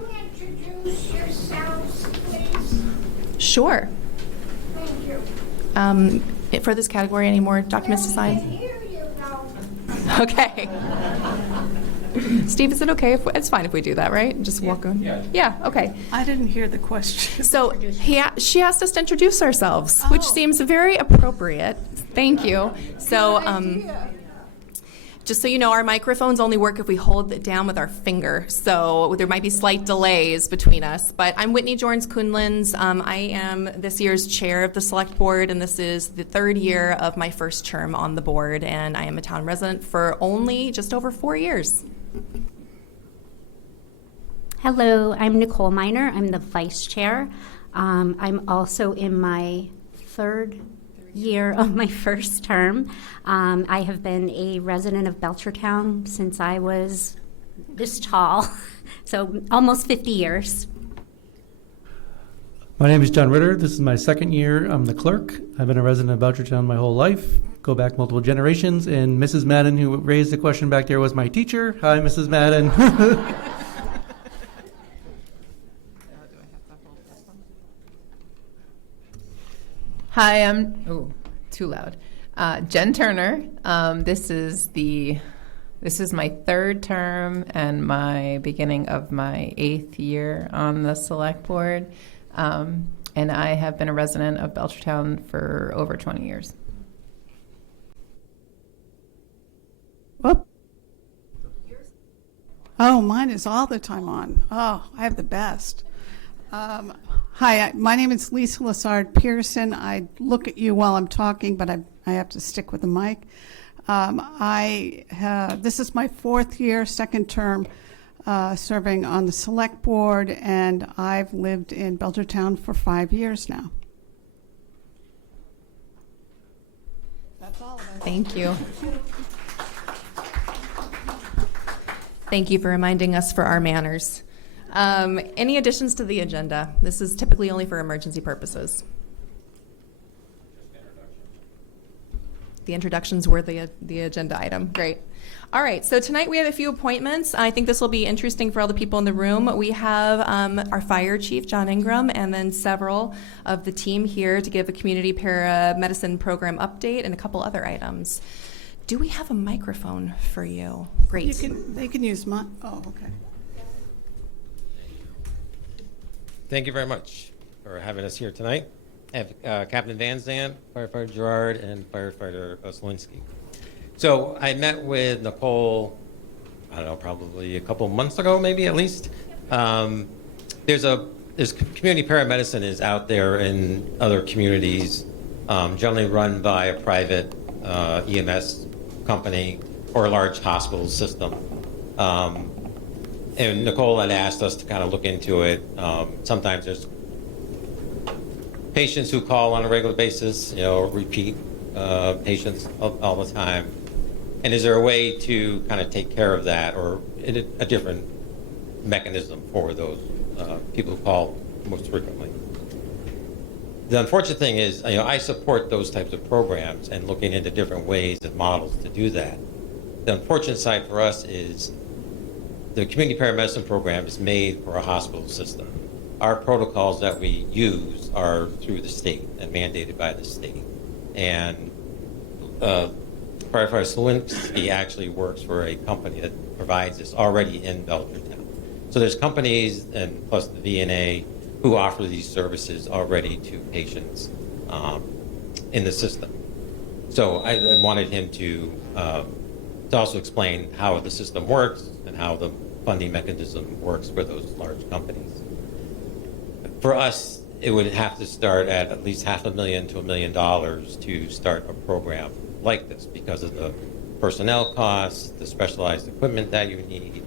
Introduce yourselves, please. Sure. Thank you. For this category, any more documents to We can sign? hear you now. Okay. Steve, is it okay if it's fine if we do that, right? Just walk on. Yeah. Okay. I didn't hear the question. So she asked us to introduce ourselves, which seems very appropriate. Thank you. So, just so you know, our microphones only work if we hold it down with our finger, so there might be slight delays between us. But I'm Whitney Jorns-Kunlins. I am this year's chair of the Select Board, and this is the third year of my first term on the board, and I am a town resident for only just over 4 years. Hello, I'm Nicole Miner. I'm the vice chair. I'm also in my third year of my first term. I have been a resident of Belchertown since I was this tall, so almost 50 years. My name is John Ritter. This is my second year. I'm the clerk. I've been a resident of Belchertown my whole life, go back multiple generations, and Mrs. Madden, who raised the question back there, was my teacher. Hi, Mrs. Madden. Hi, I'm too loud. Jen Turner. This is my third term and my beginning of my 8th year on the select board. And I have been a resident of Belchertown for over 20 years. Whoop. Oh, mine is all the time on. Oh, I have the best. Hi, my name is Lisa Lassard Pearson. I look at you while I'm talking, but I have to stick with the mic. This is my 4th year, second term, serving on the select board, and I've lived in Belchertown for 5 years now. That's all of it. Thank you. Thank you for reminding us for our manners. Any additions to the agenda? This is typically only for emergency purposes. The introductions were the agenda item. Great. All right, so tonight we have a few appointments. I think this will be interesting for all the people in the room. We have our Fire Chief John Ingram and then several of the team here to give a community paramedicine program update and a couple other items. Do we have a microphone for you? Great. They can use mine. Oh, okay. Thank you very much for having us here tonight. I have Captain Van Zandt, Firefighter Gerard, and Firefighter Slinsky. So I met with Nicole, I don't know, probably a couple months ago, maybe at least. There's community paramedicine is out there in other communities, generally run by a private EMS company or a large hospital system. And Nicole had asked us to kind of look into it. Sometimes there's patients who call on a regular basis, repeat patients all the time. And is there a way to kind of take care of that, or a different mechanism for those people who call most frequently? The unfortunate thing is, I support those types of programs and looking into different ways and models to do that. The unfortunate side for us is the community paramedicine program is made for a hospital system. Our protocols that we use are through the state and mandated by the state. And Firefighter Slinsky actually works for a company that provides this already in Belchertown. So there's companies and plus the VNA who offer these services already to patients in the system. So I wanted him to also explain how the system works and how the funding mechanism works for those large companies. For us, it would have to start at least $500,000 to $1 million to start a program like this because of the personnel costs, the specialized equipment that you need,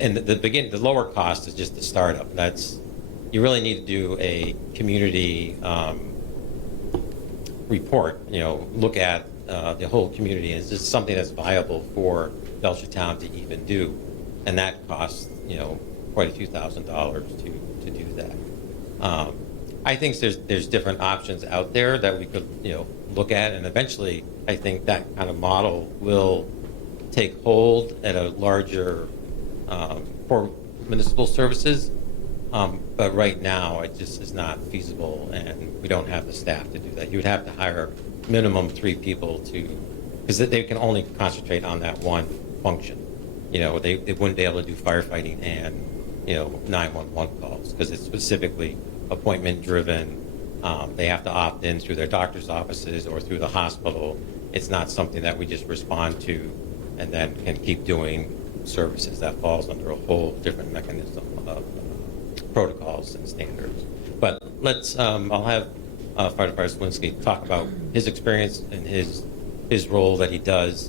and the lower cost is just the startup. You really need to do a community report. Look at the whole community. Is this something that's viable for Belchertown to even do? And that costs quite a few $1,000s to do that. I think there's different options out there that we could look at, and eventually I think that kind of model will take hold at a larger for municipal services. But right now, it just is not feasible, and we don't have the staff to do that. You would have to hire minimum 3 people because they can only concentrate on that one function. You know, they wouldn't be able to do firefighting and, 911 calls because it's specifically appointment driven. They have to opt in through their doctor's offices or through the hospital. It's not something that we just respond to and then can keep doing services. That falls under a whole different mechanism of protocols and standards. But I'll have Firefighter Swinsky talk about his experience and his role that he does,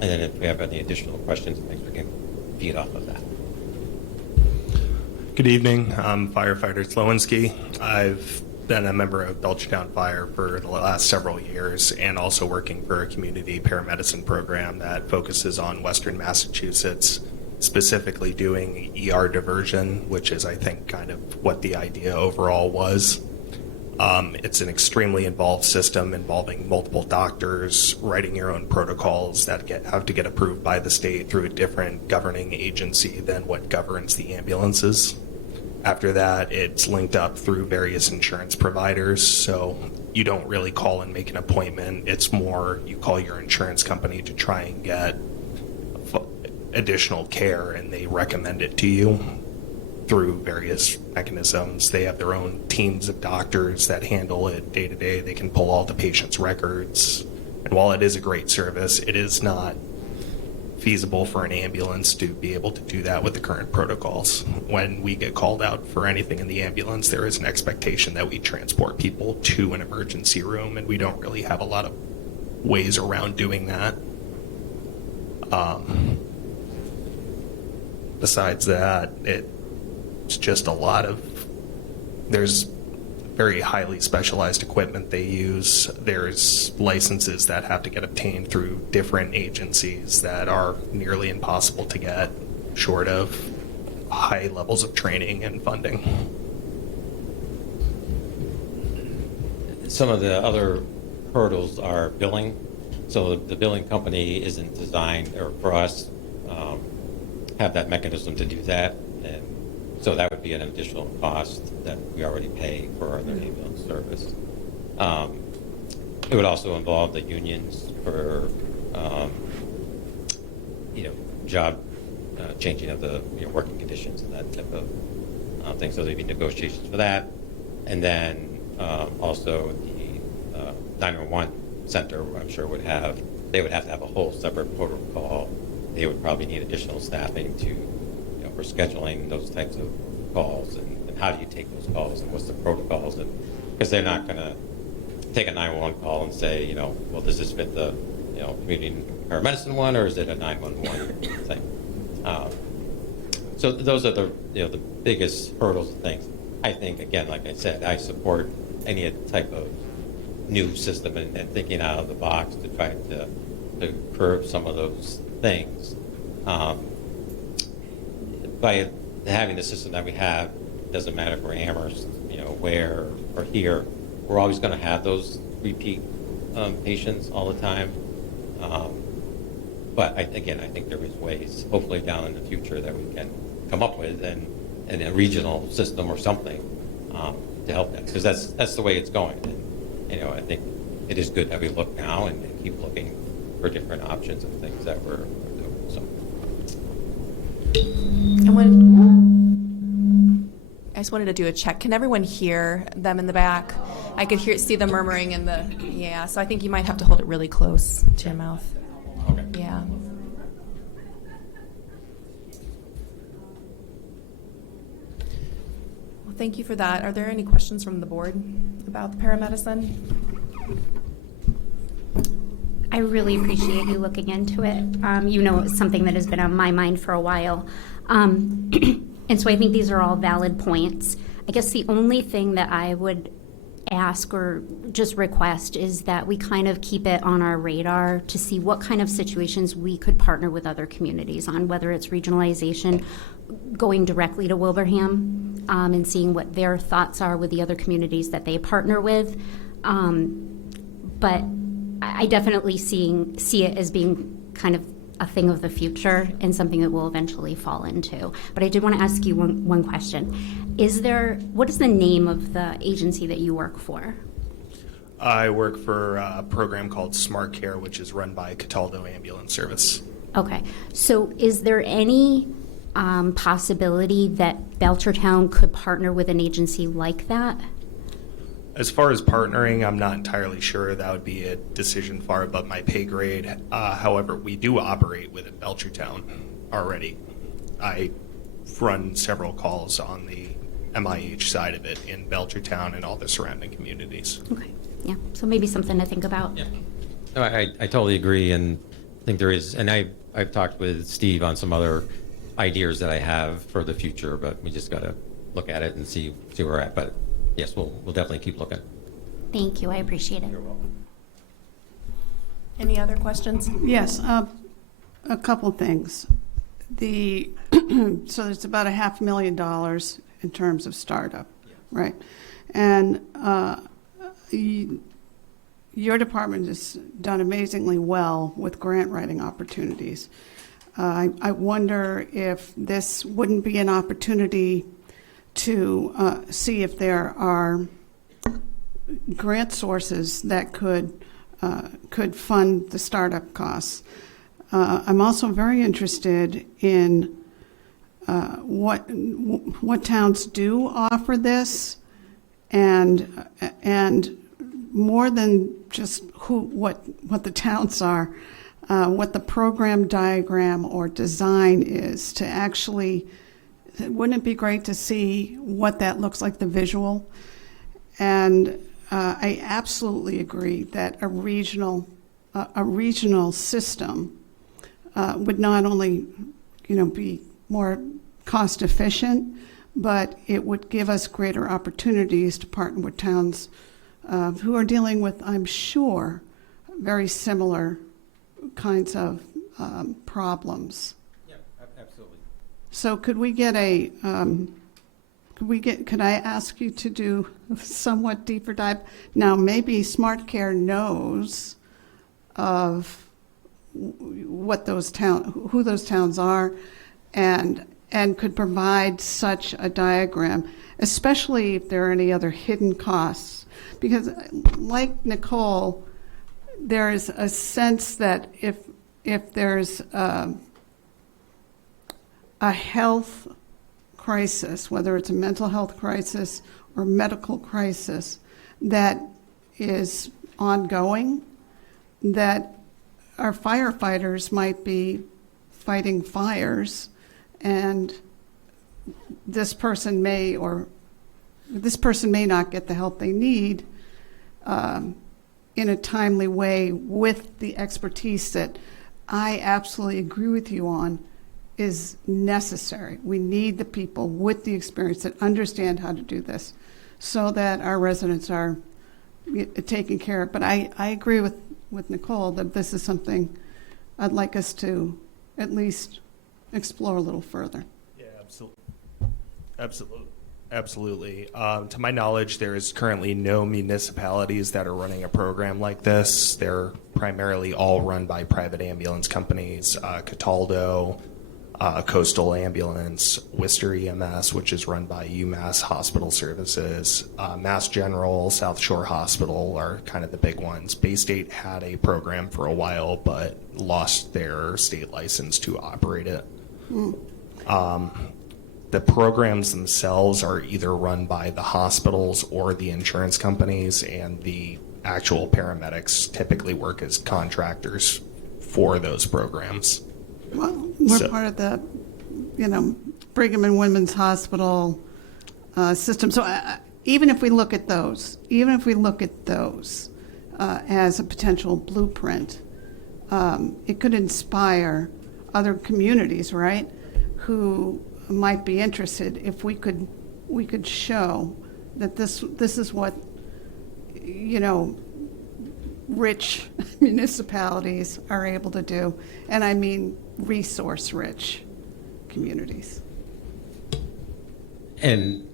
and then if we have any additional questions, maybe we can feed off of that. Good evening. I'm Firefighter Slowinski. I've been a member of Belchertown Fire for the last several years and also working for a community paramedicine program that focuses on Western Massachusetts, specifically doing ER diversion, which is, I think, kind of what the idea overall was. It's an extremely involved system involving multiple doctors, writing your own protocols that have to get approved by the state through a different governing agency than what governs the ambulances. After that, it's linked up through various insurance providers, so you don't really call and make an appointment. It's more you call your insurance company to try and get additional care, and they recommend it to you through various mechanisms. They have their own teams of doctors that handle it day to day. They can pull all the patient's records. And while it is a great service, it is not feasible for an ambulance to be able to do that with the current protocols. When we get called out for anything in the ambulance, there is an expectation that we transport people to an emergency room, and we don't really have a lot of ways around doing that. Besides that, it's just a lot of, there's very highly specialized equipment they use. There's licenses that have to get obtained through different agencies that are nearly impossible to get, short of high levels of training and funding. Some of the other hurdles are billing. So the billing company isn't designed, or for us, have that mechanism to do that. And so that would be an additional cost that we already pay for our ambulance service. It would also involve the unions for, job changing of the working conditions and that type of thing. So there'd be negotiations for that. And then also the 911 center, I'm sure they would have to have a whole separate protocol. They would probably need additional staffing for scheduling those types of calls and how do you take those calls and what's the protocols, and because they're not going to take a 911 call and say, well, does this fit the community paramedicine one, or is it a 911 thing? So those are the the biggest hurdles and things. I think, again, like I said, I support any type of new system and thinking out of the box to try to curb some of those things. By having the system that we have, it doesn't matter if we're Amherst, where or here, we're always going to have those repeat patients all the time. But I think there is ways, hopefully down in the future, that we can come up with and a regional system or something to help that, because that's the way it's going. And, I think it is good that we look now and keep looking for different options and things that we're doing. So. I just wanted to do a check. Can everyone hear them in the back? I could see them murmuring in the, so I think you might have to hold it really close to your mouth. Okay. Yeah. Well, thank you for that. Are there any questions from the board about the paramedicine? I really appreciate you looking into it. It's something that has been on my mind for a while. And so I think these are all valid points. I guess the only thing that I would ask or just request is that we kind of keep it on our radar to see what kind of situations we could partner with other communities on, whether it's regionalization, going directly to Wilbraham, and seeing what their thoughts are with the other communities that they partner with. But I definitely see it as being kind of a thing of the future and something that we'll eventually fall into. But I did want to ask you one question. What is the name of the agency that you work for? I work for a program called Smart Care, which is run by Cataldo Ambulance Service. Okay, so is there any possibility that Belchertown could partner with an agency like that? As far as partnering, I'm not entirely sure. That would be a decision far above my pay grade. However, we do operate within Belchertown already. I run several calls on the MIH side of it in Belchertown and all the surrounding communities. Okay, yeah, so maybe something to think about. Yeah. No, I totally agree, and I think there is, and I've talked with Steve on some other ideas that I have for the future, but we just got to look at it and see where we're at. But yes, we'll definitely keep looking. Thank you, I appreciate it. You're welcome. Any other questions? Yes, a couple things. So there's about $500,000 in terms of startup, right? And your department has done amazingly well with grant writing opportunities. I wonder if this wouldn't be an opportunity to see if there are grant sources that could fund the startup costs. I'm also very interested in what towns do offer this, and more than just what the towns are, what the program diagram or design is to actually. Wouldn't it be great to see what that looks like, the visual? And I absolutely agree that a regional system would not only, be more cost efficient, but it would give us greater opportunities to partner with towns who are dealing with, I'm sure, very similar kinds of problems. Yeah, absolutely. So could I ask you to do a somewhat deeper dive? Now, maybe Smart Care knows of who those towns are, and could provide such a diagram, especially if there are any other hidden costs. Because like Nicole, there is a sense that if there's a health crisis, whether it's a mental health crisis or medical crisis that is ongoing, that our firefighters might be fighting fires, and this person may not get the help they need in a timely way with the expertise that I absolutely agree with you on is necessary. We need the people with the experience that understand how to do this so that our residents are taken care of. But I agree with Nicole that this is something I'd like us to at least explore a little further. Yeah, absolutely. To my knowledge, there is currently no municipalities that are running a program like this. They're primarily all run by private ambulance companies, Cataldo, Coastal Ambulance, Worcester EMS, which is run by UMass Hospital Services, Mass General, South Shore Hospital are kind of the big ones. Bay State had a program for a while, but lost their state license to operate it. The programs themselves are either run by the hospitals or the insurance companies, and the actual paramedics typically work as contractors for those programs. Well, we're part of the, Brigham and Women's Hospital system. So even if we look at those as a potential blueprint, it could inspire other communities, right, who might be interested if we could show that this is what rich municipalities are able to do, and I mean resource-rich communities. And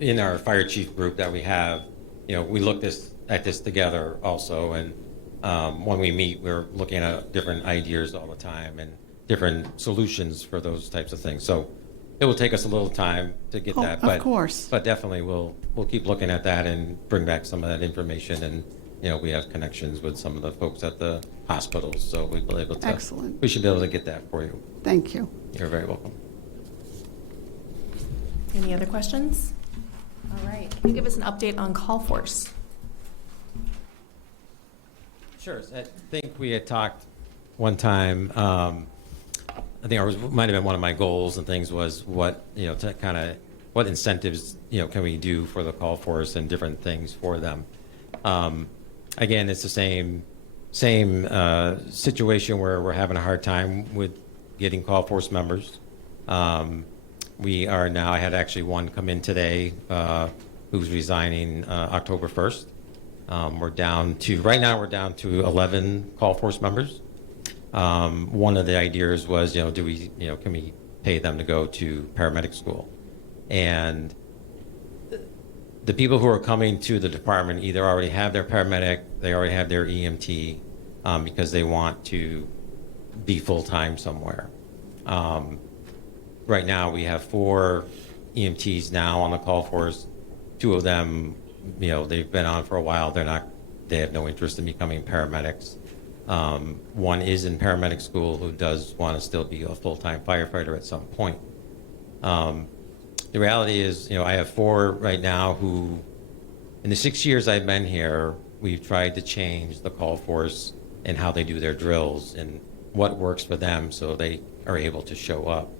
in our fire chief group that we have, we looked at this together also, and when we meet, we're looking at different ideas all the time and different solutions for those types of things. So it will take us a little time to get Oh, that, of course. but definitely we'll keep looking at that and bring back some of that information. And we have connections with some of the folks at the hospitals, so we'll be able to. Excellent. We should be able to get that for you. Thank you. You're very welcome. Any other questions? All right. Can you give us an update on call force? Sure. I think we had talked one time. I think it might have been one of my goals and things was what to kind of what incentives can we do for the call force and different things for them. Again, it's the same situation where we're having a hard time with getting call force members. We are now. I had actually one come in today who's resigning October 1st. We're down to right now. We're down to 11 call force members. One of the ideas was, do we, can we pay them to go to paramedic school? And the people who are coming to the department either already have their paramedic, they already have their EMT, because they want to be full-time somewhere. Right now, we have 4 EMTs now on the call force. 2 of them, they've been on for a while. They have no interest in becoming paramedics. One is in paramedic school who does want to still be a full-time firefighter at some point. The reality is, I have 4 right now who, in the 6 years I've been here, we've tried to change the call force and how they do their drills and what works for them so they are able to show up.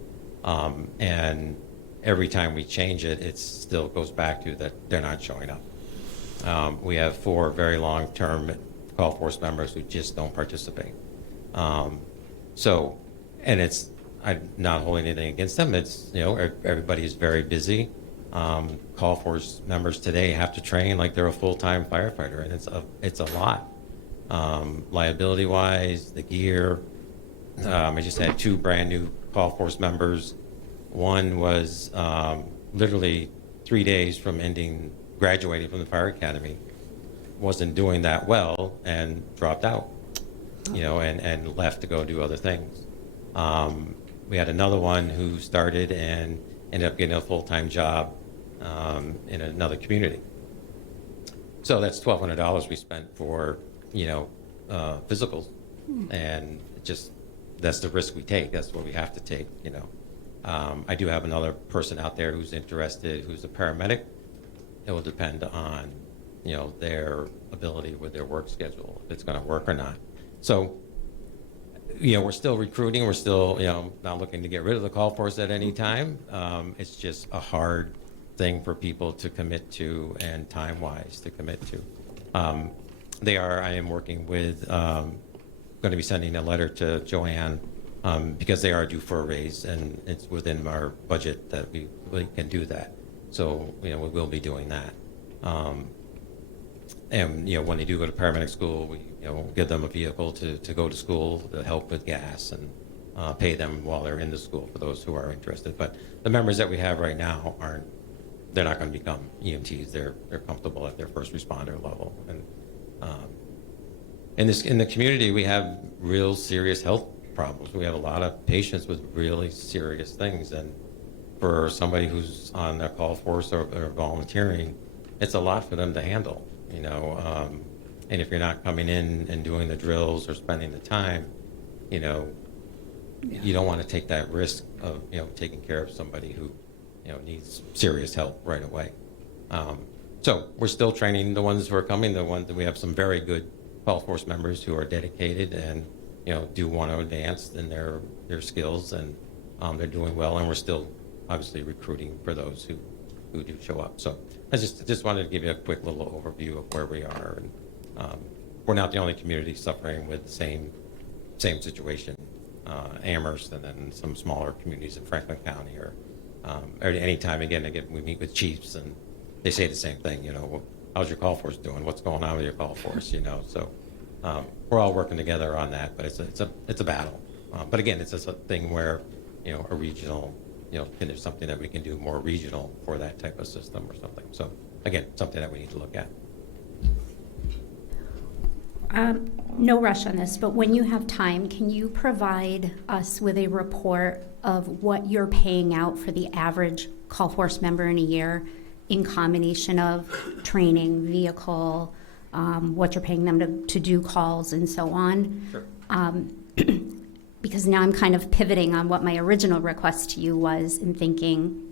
And every time we change it, it still goes back to that they're not showing up. We have 4 very long-term call force members who just don't participate. And I'm not holding anything against them. It's, everybody is very busy. Call force members today have to train like they're a full-time firefighter, and it's a lot. Liability-wise, the gear. I just had 2 brand new call force members. One was literally 3 days from graduating from the fire academy, wasn't doing that well and dropped out, and left to go do other things. We had another one who started and ended up getting a full-time job in another community. So that's $1,200 we spent for, physicals, and that's the risk we take. That's what we have to take, I do have another person out there who's interested, who's a paramedic. It will depend on, their ability with their work schedule, if it's going to work or not. So, we're still recruiting. We're still, not looking to get rid of the call force at any time. It's just a hard thing for people to commit to and time-wise to commit to. I am working with, going to be sending a letter to Joanne because they are due for a raise, and it's within our budget that we can do that. So, we will be doing that. And, when they do go to paramedic school, we, give them a vehicle to go to school to help with gas and pay them while they're in the school for those who are interested. But the members that we have right now they're not going to become EMTs. They're comfortable at their first responder level. And in the community, we have real serious health problems. We have a lot of patients with really serious things. And for somebody who's on their call force or volunteering, it's a lot for them to handle. And if you're not coming in and doing the drills or spending the time, you don't want to take that risk of, taking care of somebody who, needs serious help right away. So we're still training the ones who are coming, we have some very good call force members who are dedicated and, do want to advance in their skills, and they're doing well, and we're still obviously recruiting for those who do show up. So I just wanted to give you a quick little overview of where we are. And we're not the only community suffering with the same situation. Amherst and then some smaller communities in Franklin County, or anytime again we meet with chiefs and they say the same thing. How's your call force doing? What's going on with your call force? So we're all working together on that, but it's a battle. But again, it's just a thing where a regional. And there's something that we can do more regional for that type of system or something. So again, something that we need to look at. No rush on this, but when you have time, can you provide us with a report of what you're paying out for the average call force member in a year in combination of training, vehicle, what you're paying them to do calls and so on? Sure. Because now I'm kind of pivoting on what my original request to you was and thinking,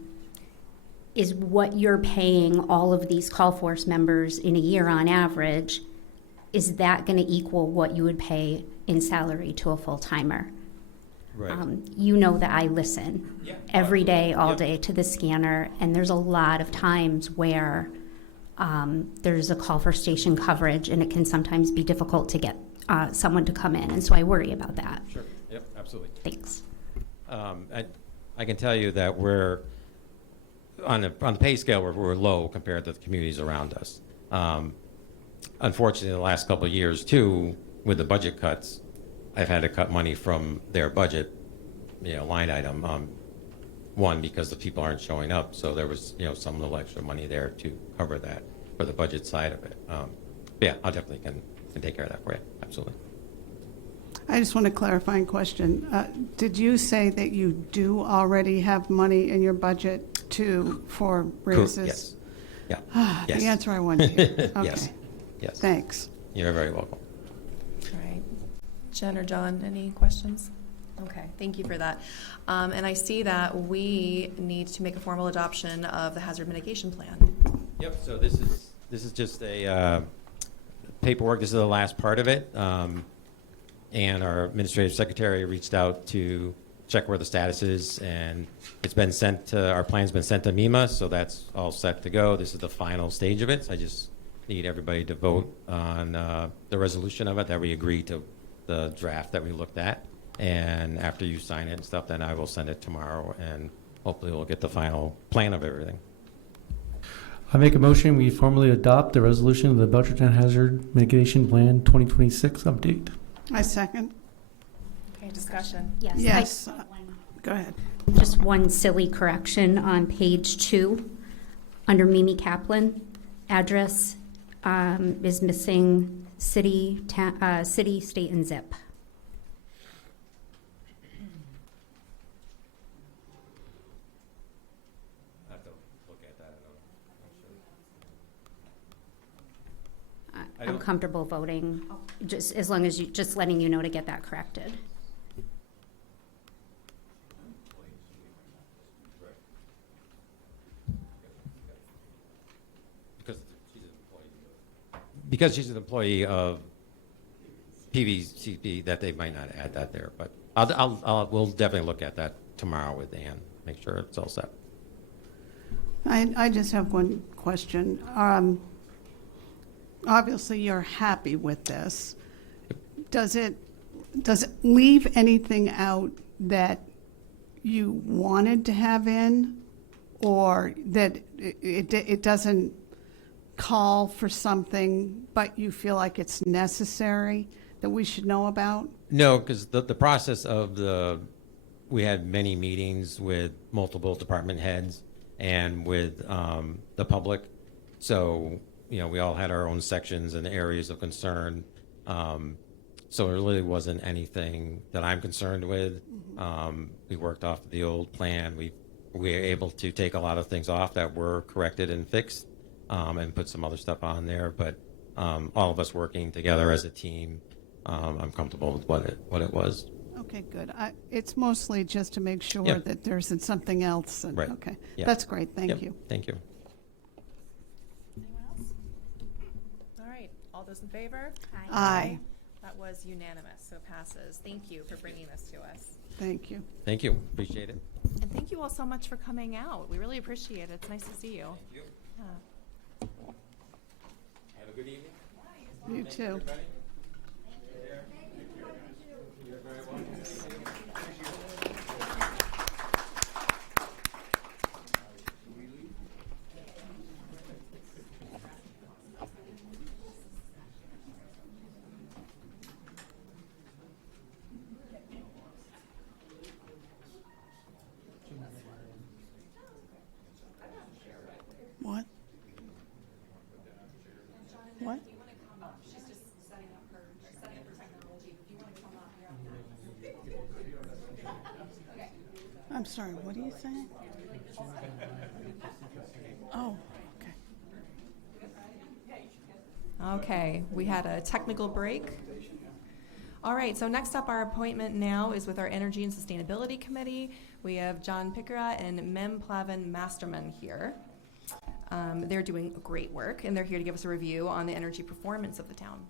is what you're paying all of these call force members in a year on average, is that going to equal what you would pay in salary to a full-timer? Right. You know that I listen Yeah. every day, all Yep. day to the scanner, and there's a lot of times where there's a call for station coverage, and it can sometimes be difficult to get someone to come in, and so I worry about that. Sure. Yep, absolutely. Thanks. I can tell you that we're on the pay scale, we're low compared to the communities around us. Unfortunately, the last couple of years too, with the budget cuts, I've had to cut money from their budget, line item. One, because the people aren't showing up, so there was some little extra money there to cover that for the budget side of it. Yeah, I definitely can take care of that for you. Absolutely. I just want a clarifying question. Did you say that you do already have money in your budget for raises? Yes. Yeah. Yes. The answer I wanted to hear. Okay. Yes. Yes. Thanks. You're very welcome. All right. Jen or John, any questions? Okay, thank you for that. And I see that we need to make a formal adoption of the hazard mitigation plan. Yep. So this is just a paperwork. This is the last part of it. And our administrative secretary reached out to check where the status is, and it's been sent to, our plan's been sent to MEMA, so that's all set to go. This is the final stage of it, so I just need everybody to vote on the resolution of it, that we agree to the draft that we looked at. And after you sign it and stuff, then I will send it tomorrow, and hopefully we'll get the final plan of everything. I make a motion we formally adopt the resolution of the Belchertown Hazard Mitigation Plan 2026 update. I second. Okay, discussion. Yes. Yes. Go ahead. Just one silly correction on page 2, under Mimi Kaplan, address is missing city, state, and zip. I have to look at that. I'm comfortable voting, just as long as just letting you know to get that corrected. Because she's an employee of PVCP, that they might not add that there, but we'll definitely look at that tomorrow with Dan, make sure it's all set. I just have one question. Obviously, you're happy with this. Does it leave anything out that you wanted to have in, or that it doesn't call for something, but you feel like it's necessary that we should know about? No, because the process of we had many meetings with multiple department heads and with the public. So, we all had our own sections and areas of concern. So it really wasn't anything that I'm concerned with. We worked off the old plan. We were able to take a lot of things off that were corrected and fixed, and put some other stuff on there. But all of us working together as a team, I'm comfortable with what it was. Okay, good. It's mostly just to make sure Yeah. that there isn't something else. Right. Okay, Yeah. that's great. Thank Yep. you. Thank you. Anyone else? All right, all those in favor? Aye. That was unanimous, so passes. Thank you for bringing this to us. Thank you. Thank you. Appreciate it. And thank you all so much for coming out. We really appreciate it. It's nice to see you. Thank you. Yeah. Have a good evening. You too. What? What? are you saying? Oh, okay. Okay, we had a technical break. All right, so next up, our appointment now is with our Energy and Sustainability Committee. We have John Pickera and Mem Plavin Masterman here. They're doing great work, and they're here to give us a review on the energy performance of the town.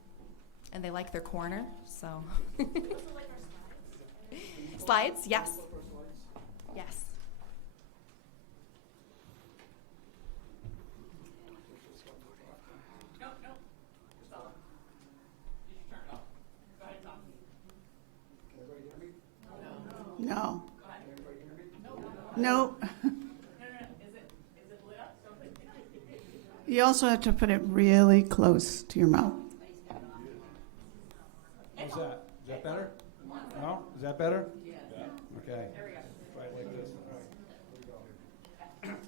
And they like their corner, so. Slides? Yes. Yes. No. No. You also have to put it really close to your mouth. How's that? Is that better? No? Is that better? Yeah. Okay. There we go. Try it like this. All right.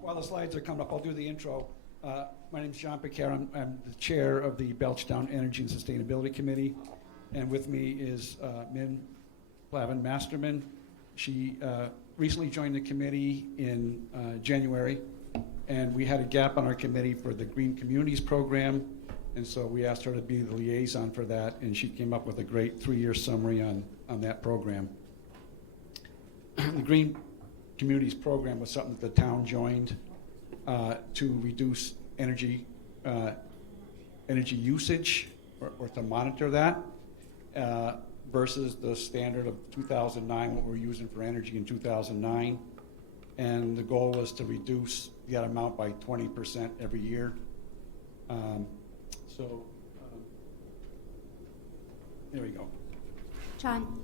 While the slides are coming up, I'll do the intro. My name is John Pickera. I'm the chair of the Belchertown Energy and Sustainability Committee. And with me is Min Plavin Masterman. She recently joined the committee in January. And we had a gap on our committee for the Green Communities program, and so we asked her to be the liaison for that, and she came up with a great 3-year summary on that program. The Green Communities program was something that the town joined to reduce energy usage or to monitor that versus the standard of 2009, what we were using for energy in 2009. And the goal was to reduce that amount by 20% every year. There we go. John,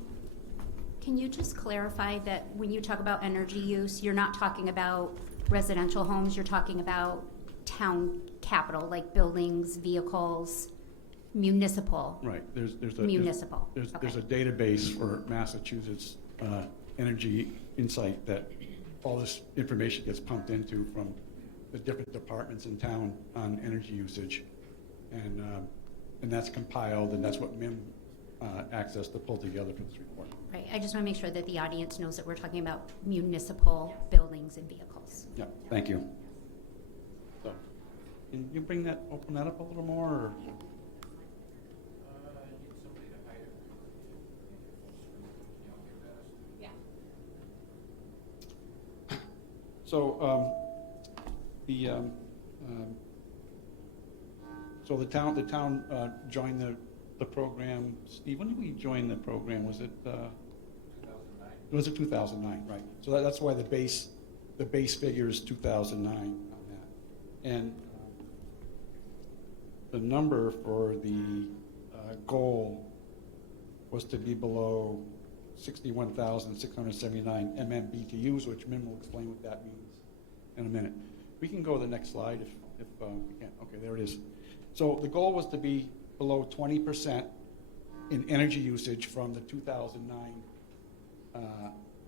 can you just clarify that when you talk about energy use, you're not talking about residential homes, you're talking about town capital, like buildings, vehicles, municipal? Right. There's a database for Massachusetts Energy Insight that all this information gets pumped into from the different departments in town on energy usage, and that's compiled, and that's what MIM accessed to pull together for this report. Right. I just want to make sure that the audience knows that we're talking about municipal buildings and vehicles. Yeah. Thank you. So, can you open that up a little more? Or? So the town joined the program. Steve, when did we join the program? Was it 2009? It was 2009, right? So that's why the base figure is 2009 on that, and the number for the goal was to be below 61,679 MMBTUs, which Min will explain what that means in a minute. We can go to the next slide if we can. Okay, there it is. So the goal was to be below 20% in energy usage from the 2009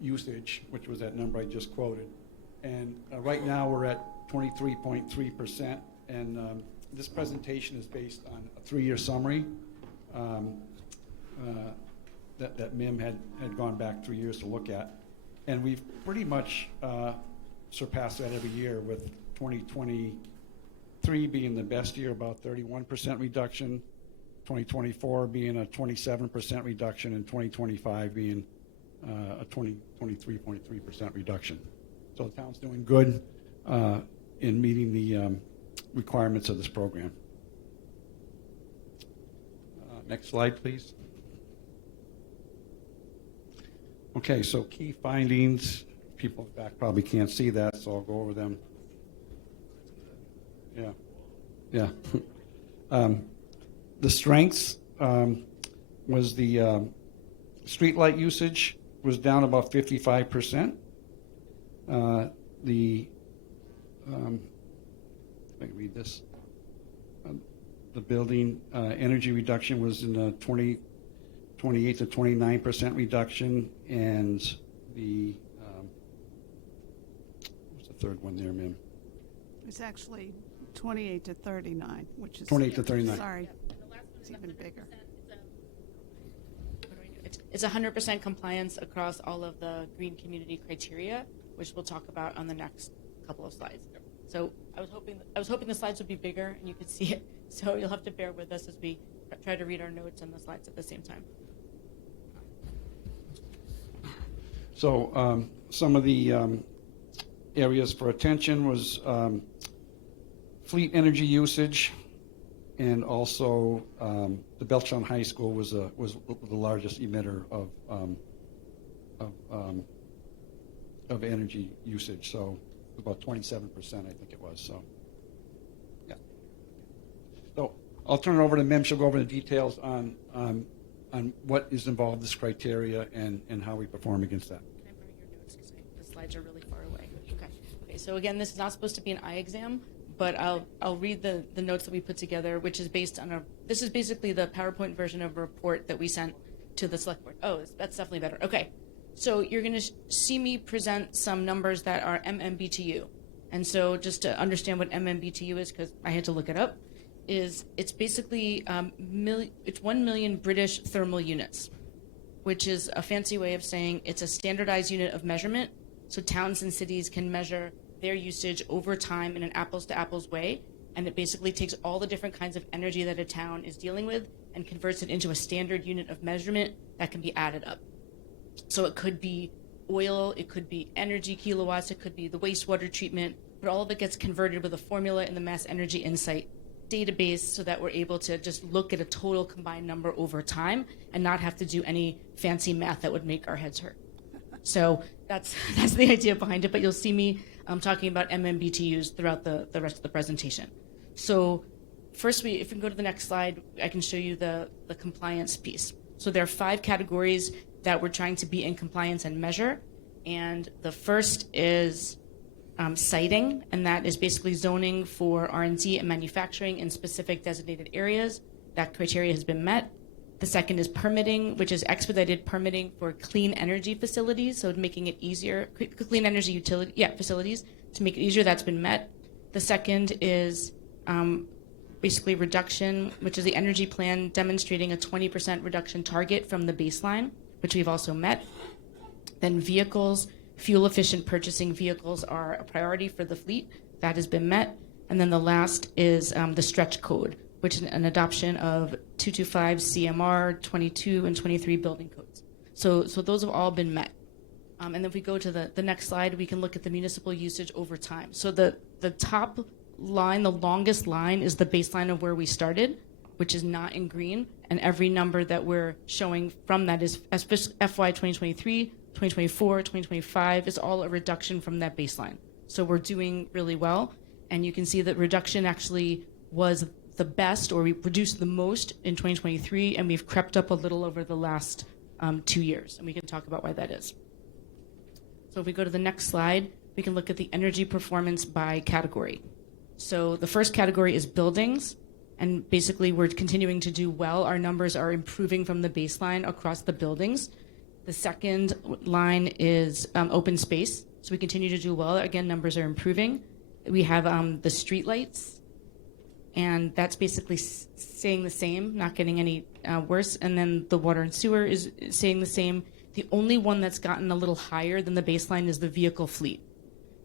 usage, which was that number I just quoted. And right now we're at 23.3%. And this presentation is based on a 3-year summary that MIM had gone back 3 years to look at. And we've pretty much surpassed that every year, with 2023 being the best year, about 31% reduction, 2024 being a 27% reduction, and 2025 being a 23.3% reduction. So the town's doing good in meeting the requirements of this program. Next slide, please. Okay, so key findings. People back probably can't see that, so I'll go over them. Yeah. The strengths was the street light usage was down about 55%. If I can read this. The building energy reduction was in the 28 to 29% reduction, and the what's the third one there, ma'am? It's actually 28 to 39, which is 28 to 39. Sorry, it's even bigger. Perfect. It's 100% compliance across all of the green community criteria, which we'll talk about on the next couple of slides. So I was hoping the slides would be bigger and you could see it. So you'll have to bear with us as we try to read our notes and the slides at the same time. So some of the areas for attention was fleet energy usage, and also the Belchertown High School was the largest emitter of energy usage. So about 27%, I think it was. So yeah. So I'll turn it over to Mim. She'll go over the details on what is involved in this criteria and how we perform against that. Can I borrow your notes because the slides are really far away? Okay. So again, this is not supposed to be an eye exam, but I'll read the notes that we put together, which is based on this is basically the PowerPoint version of a report that we sent to the select board. Oh, that's definitely better. Okay. So you're going to see me present some numbers that are MMBTU. And so just to understand what MMBTU is, because I had to look it up, it's basically it's 1 million British thermal units, which is a fancy way of saying it's a standardized unit of measurement. So towns and cities can measure their usage over time in an apples-to-apples way. And it basically takes all the different kinds of energy that a town is dealing with and converts it into a standard unit of measurement that can be added up. So it could be oil, it could be energy kilowatts, it could be the wastewater treatment, but all of it gets converted with a formula in the Mass Energy Insight database so that we're able to just look at a total combined number over time and not have to do any fancy math that would make our heads hurt. So that's the idea behind it, but you'll see me talking about MMBTUs throughout the rest of the presentation. So first, if we can go to the next slide, I can show you the compliance piece. So there are 5 categories that we're trying to be in compliance and measure. And the first is siting, and that is basically zoning for R&D and manufacturing in specific designated areas. That criteria has been met. The second is permitting, which is expedited permitting for clean energy facilities, so making it easier, clean energy facilities, to make it easier. That's been met. The second is basically reduction, which is the energy plan demonstrating a 20% reduction target from the baseline, which we've also met. Then vehicles, fuel-efficient purchasing vehicles are a priority for the fleet. That has been met. And then the last is the stretch code, which is an adoption of 225 CMR, 22 and 23 building codes. So those have all been met. And then if we go to the next slide, we can look at the municipal usage over time. So the top line, the longest line, is the baseline of where we started, which is not in green, and every number that we're showing from that is FY 2023, 2024, 2025 is all a reduction from that baseline. So we're doing really well, and you can see that reduction actually was the best, or we reduced the most in 2023, and we've crept up a little over the last 2 years, and we can talk about why that is. So if we go to the next slide, we can look at the energy performance by category. So the first category is buildings. And basically, we're continuing to do well. Our numbers are improving from the baseline across the buildings. The second line is open space. So we continue to do well. Again, numbers are improving. We have the street lights, and that's basically staying the same, not getting any worse. And then the water and sewer is staying the same. The only one that's gotten a little higher than the baseline is the vehicle fleet.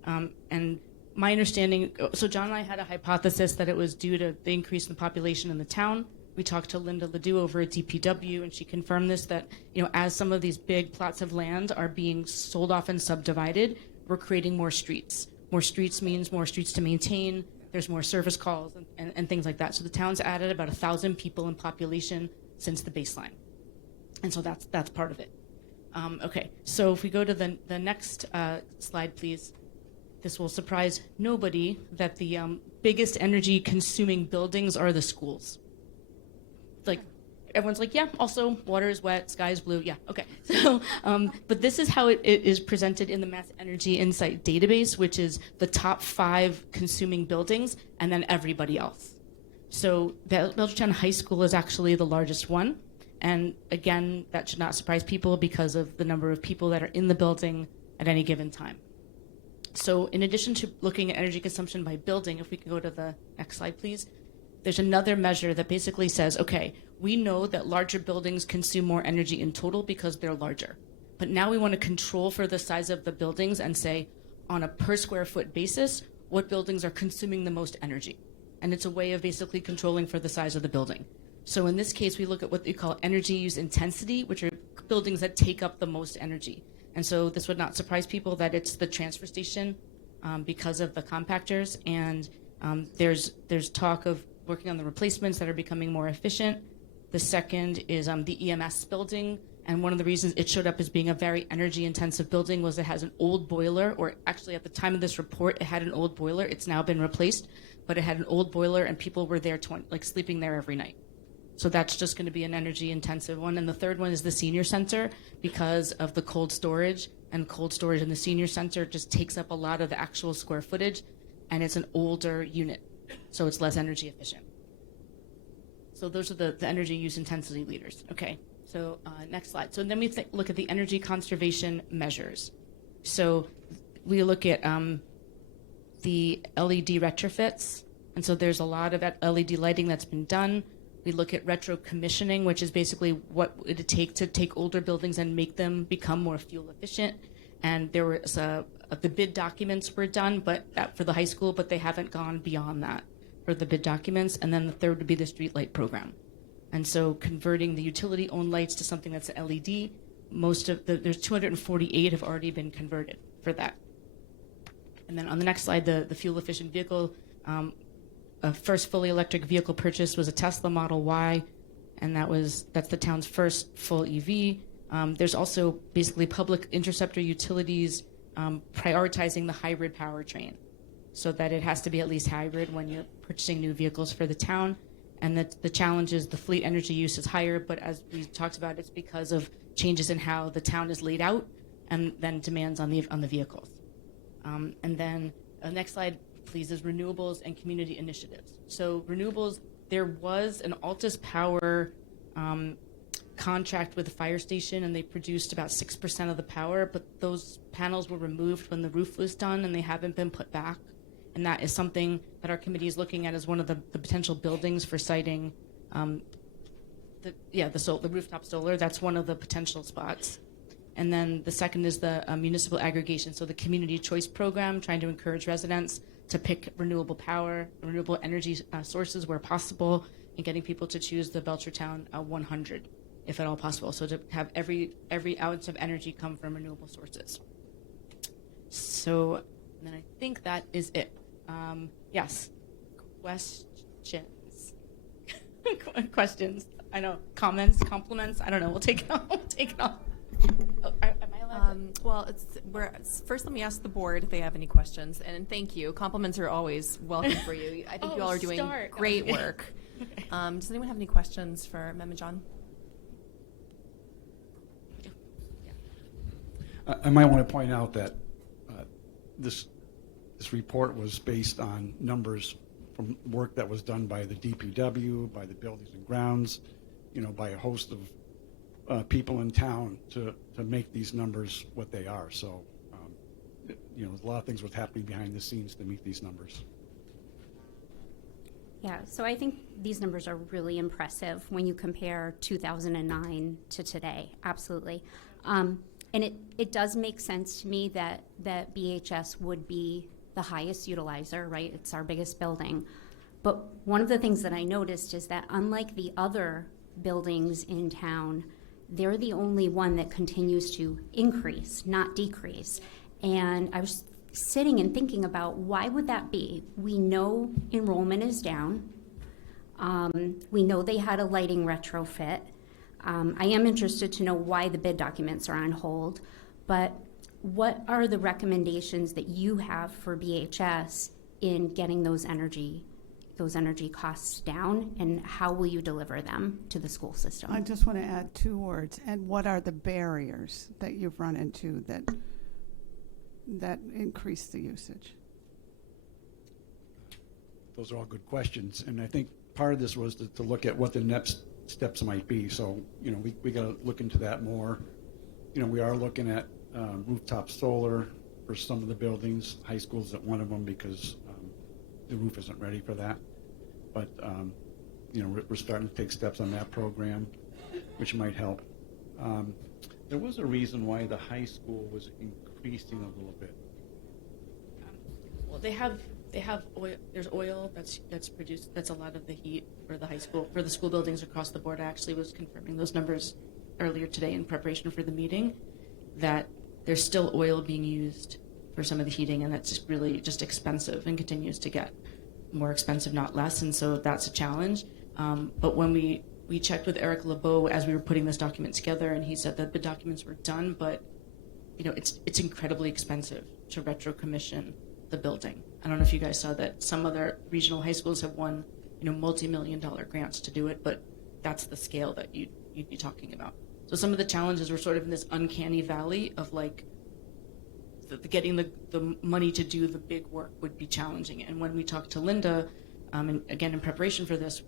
And my understanding, so John and I had a hypothesis that it was due to the increase in the population in the town. We talked to Linda Ledoux over at DPW, and she confirmed this, that as some of these big plots of land are being sold off and subdivided, we're creating more streets. More streets means more streets to maintain. There's more service calls and things like that. So the town's added about 1,000 people in population since the baseline. And so that's part of it. Okay, so if we go to the next slide, please. This will surprise nobody that the biggest energy consuming buildings are the schools. Like, everyone's like, yeah, also water is wet, sky is blue. Yeah, okay. So, but this is how it is presented in the Mass Energy Insight database, which is the top 5 consuming buildings and then everybody else. So Belchertown High School is actually the largest one. And again, that should not surprise people because of the number of people that are in the building at any given time. So in addition to looking at energy consumption by building, if we can go to the next slide, please, there's another measure that basically says, okay, we know that larger buildings consume more energy in total because they're larger. But now we want to control for the size of the buildings and say, on a per square foot basis, what buildings are consuming the most energy. And it's a way of basically controlling for the size of the building. So in this case, we look at what they call energy use intensity, which are buildings that take up the most energy. And so this would not surprise people that it's the transfer station because of the compactors. And there's talk of working on the replacements that are becoming more efficient. The second is the EMS building. And one of the reasons it showed up as being a very energy intensive building was it has an old boiler, or actually at the time of this report, it had an old boiler. It's now been replaced, but it had an old boiler and people were there sleeping there every night. So that's just going to be an energy intensive one. And the third one is the senior center because of the cold storage, and cold storage in the senior center just takes up a lot of the actual square footage, and it's an older unit, so it's less energy efficient. So those are the energy use intensity leaders. Okay, so next slide. So then we look at the energy conservation measures. So we look at the LED retrofits, and so there's a lot of LED lighting that's been done. We look at retro commissioning, which is basically what it would take to take older buildings and make them become more fuel efficient. And there was the bid documents were done, but for the high school, but they haven't gone beyond that for the bid documents. And then the third would be the street light program. And so converting the utility-owned lights to something that's LED, there's 248 have already been converted for that. And then on the next slide, the fuel-efficient vehicle. First fully electric vehicle purchase was a Tesla Model Y, and that's the town's first full EV. There's also basically public interceptor utilities prioritizing the hybrid powertrain, so that it has to be at least hybrid when you're purchasing new vehicles for the town. And that the challenge is the fleet energy use is higher, but as we talked about, it's because of changes in how the town is laid out, and then demands on the vehicles. And then next slide, please, is renewables and community initiatives. So renewables, there was an Altus Power contract with the fire station, and they produced about 6% of the power, but those panels were removed when the roof was done, and they haven't been put back. And that is something that our committee is looking at as one of the potential buildings for siting the rooftop solar. That's one of the potential spots. And then the second is the municipal aggregation, so the community choice program, trying to encourage residents to pick renewable power, renewable energy sources where possible, and getting people to choose the Belchertown 100, if at all possible. So to have every ounce of energy come from renewable sources. So then I think that is it. Yes, questions? Questions? I know, comments, compliments? I don't know, we'll take it all. We'll take it all. Oh, am I allowed to? First let me ask the board if they have any questions, and thank you. Compliments are always welcome for you. I think you all are doing great work. Okay. Does anyone have any questions for Mem and John? I might want to point out that this report was based on numbers from work that was done by the DPW, by the Buildings and Grounds, by a host of people in town to make these numbers what they are. So, there's a lot of things what's happening behind the scenes to meet these numbers. Yeah, so I think these numbers are really impressive when you compare 2009 to today, absolutely. And it does make sense to me that BHS would be the highest utilizer, right? It's our biggest building. But one of the things that I noticed is that unlike the other buildings in town, they're the only one that continues to increase, not decrease. And I was sitting and thinking about why would that be? We know enrollment is down. We know they had a lighting retrofit. I am interested to know why the bid documents are on hold, but what are the recommendations that you have for BHS in getting those energy costs down, and how will you deliver them to the school system? I just want to add 2 words. And what are the barriers that you've run into that increase the usage? Those are all good questions, and I think part of this was to look at what the next steps might be. So, we got to look into that more. We are looking at rooftop solar for some of the buildings. High school isn't one of them because the roof isn't ready for that. but, you know, we're starting to take steps on that program, which might help. There was a reason why the high school was increasing a little bit. Well, they have oil. There's oil that's produced. That's a lot of the heat for the high school, for the school buildings across the board. I actually was confirming those numbers earlier today in preparation for the meeting, that there's still oil being used for some of the heating, and that's just really just expensive and continues to get more expensive, not less. And so that's a challenge. But when we checked with Eric LeBeau as we were putting this document together, and he said that the documents were done, but you know, it's incredibly expensive to retro commission the building. I don't know if you guys saw that some other regional high schools have won, you know, multi-million-dollar grants to do it, but that's the scale that you'd be talking about. So some of the challenges were sort of in this uncanny valley of like getting the money to do the big work would be challenging. And when we talked to Linda, and again in preparation for this,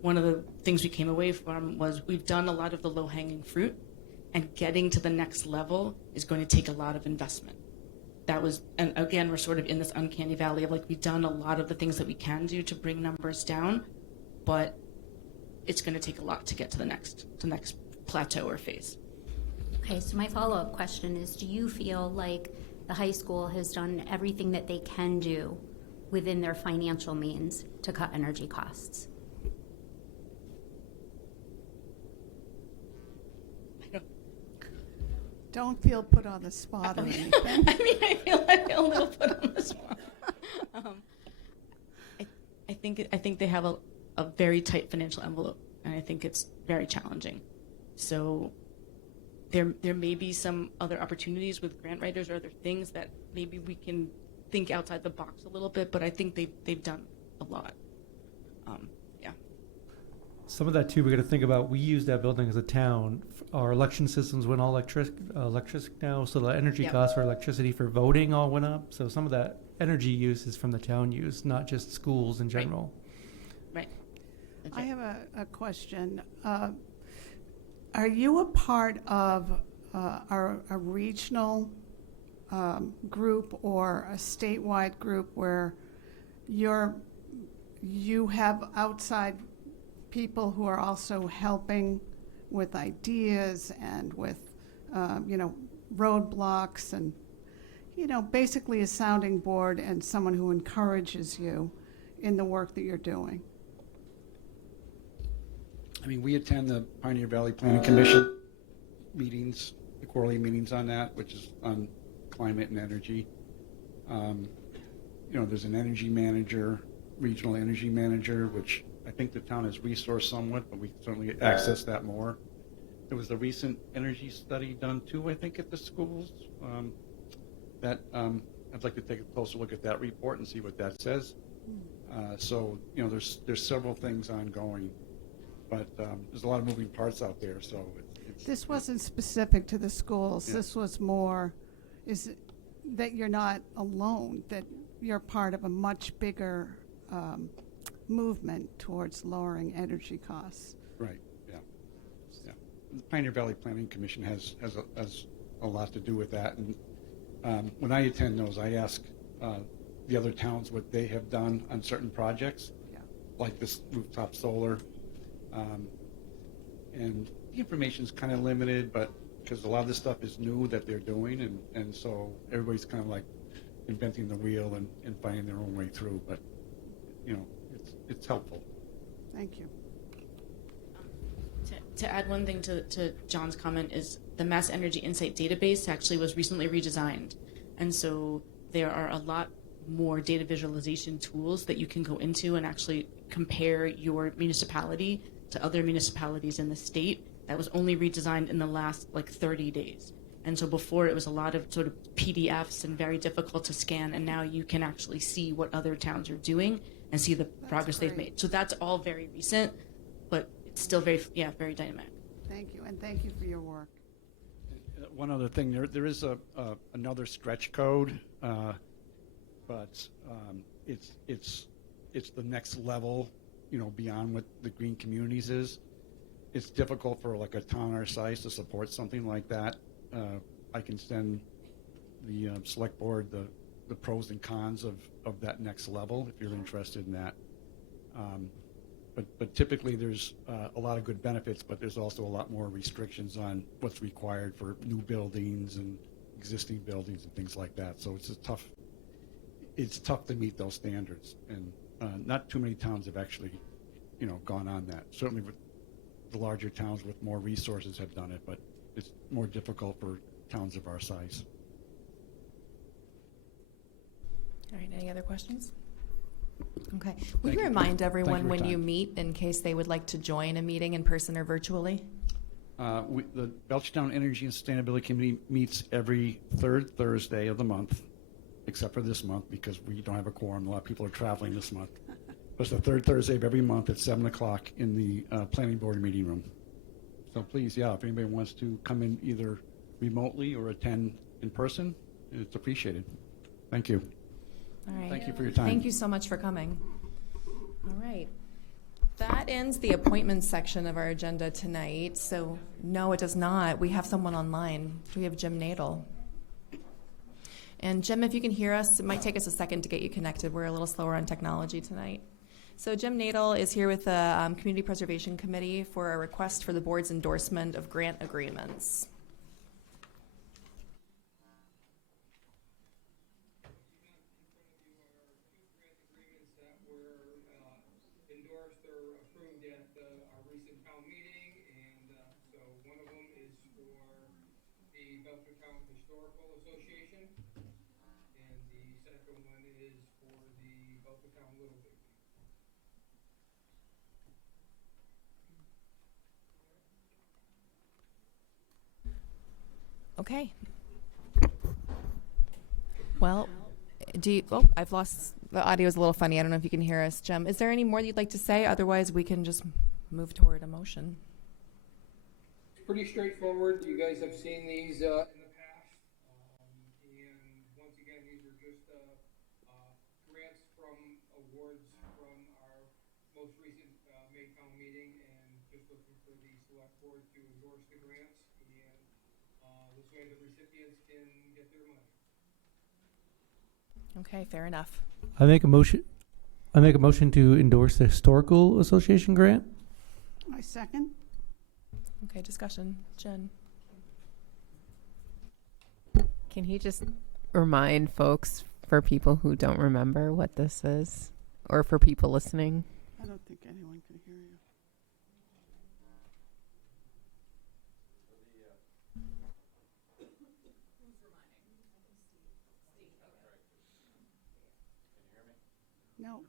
one of the things we came away from was we've done a lot of the low-hanging fruit, and getting to the next level is going to take a lot of investment. And again, we're sort of in this uncanny valley of like, we've done a lot of the things that we can do to bring numbers down, but it's going to take a lot to get to the next plateau or phase. Okay, so my follow-up question is, do you feel like the high school has done everything that they can do within their financial means to cut energy costs? Don't feel put on the spot or anything. I mean, I feel a little put on the spot. I think they have a very tight financial envelope, and I think it's very challenging. So there may be some other opportunities with grant writers or other things that maybe we can think outside the box a little bit, but I think they've done a lot. Yeah. Some of that too, we got to think about. We use that building as a town. Our election systems went all electric now, so the energy Yep. costs for electricity for voting all went up. So some of that energy use is from the town use, not just schools in general. Right. That's I right. have a question. Are you a part of a regional group or a statewide group where you have outside people who are also helping with ideas and with, roadblocks and, basically a sounding board and someone who encourages you in the work that you're doing? I mean, we attend the Pioneer Valley Planning Commission meetings, the quarterly meetings on that, which is on climate and energy. There's an energy manager, regional energy manager, which I think the town has resourced somewhat, but we can certainly access that more. There was a recent energy study done too, I think, at the schools. I'd like to take a closer look at that report and see what that says. There's several things ongoing, but there's a lot of moving parts out there. So This wasn't specific to the schools. Yeah. This was more, that you're not alone, that you're part of a much bigger movement towards lowering energy costs. right, yeah. The Pioneer Valley Planning Commission has a lot to do with that. And when I attend those, I ask the other towns what they have done on certain projects, Yeah. like this rooftop solar. And the information's kind of limited, but because a lot of this stuff is new that they're doing, and so everybody's kind of like inventing the wheel and finding their own way through. But it's helpful. Thank you. To add one thing to John's comment is the Mass Energy Insight database actually was recently redesigned. And so there are a lot more data visualization tools that you can go into and actually compare your municipality to other municipalities in the state. That was only redesigned in the last 30 days. And so before it was a lot of sort of PDFs and very difficult to scan, and now you can actually see what other towns are doing and see the progress they've great. made. So that's all very recent, but it's still very dynamic. Thank you, and thank you for your work. One other thing, there is another stretch code, but it's the next level, beyond what the green communities is. It's difficult for a town our size to support something like that. I can send the select board the pros and cons of that next level if you're interested in that. But typically, there's a lot of good benefits, but there's also a lot more restrictions on what's required for new buildings and existing buildings and things like that. So it's tough to meet those standards, and not too many towns have actually, gone on that. Certainly, with the larger towns with more resources have done it, but it's more difficult for towns of our size. All right, any other questions? Okay. Will Thank you you. remind Thank you everyone for your when you time. meet in case they would like to join a meeting in person or virtually? The Belchertown Energy and Sustainability Committee meets every third Thursday of the month, except for this month because we don't have a quorum. A lot of people are traveling this month. But it's the third Thursday of every month at 7 o'clock in the planning board meeting room. So please, if anybody wants to come in either remotely or attend in person, it's appreciated. Thank you. All right. Thank you for your time. Thank you so much for coming. All right. That ends the appointments section of our agenda tonight. So, no, it does not. We have someone online. We have Jim Nadel. And Jim, if you can hear us, it might take us a second to get you connected. We're a little slower on technology tonight. So Jim Nadel is here with the Community Preservation Committee for a request for the board's endorsement of grant agreements. Endorsed or approved at our recent town meeting, and so one of them is for the Belchertown Historical Association, and the second one is for the Belchertown Little League. Okay. Well, I've lost, the audio is a little funny. I don't know if you can hear us, Jim. Is there any more you'd like to say? Otherwise, we can just move toward a motion. It's pretty straightforward. You guys have seen these in the past. And once again, these are just grants from awards from our most recent May town meeting, and just looking for the select board to endorse the grants. And this way the recipients can get their money. Okay, fair enough. I make a motion to endorse the Historical Association grant. I second. Okay, discussion. Jen. Can he just remind folks, for people who don't remember, what this is? Or for people listening? I don't think anyone can hear you. No.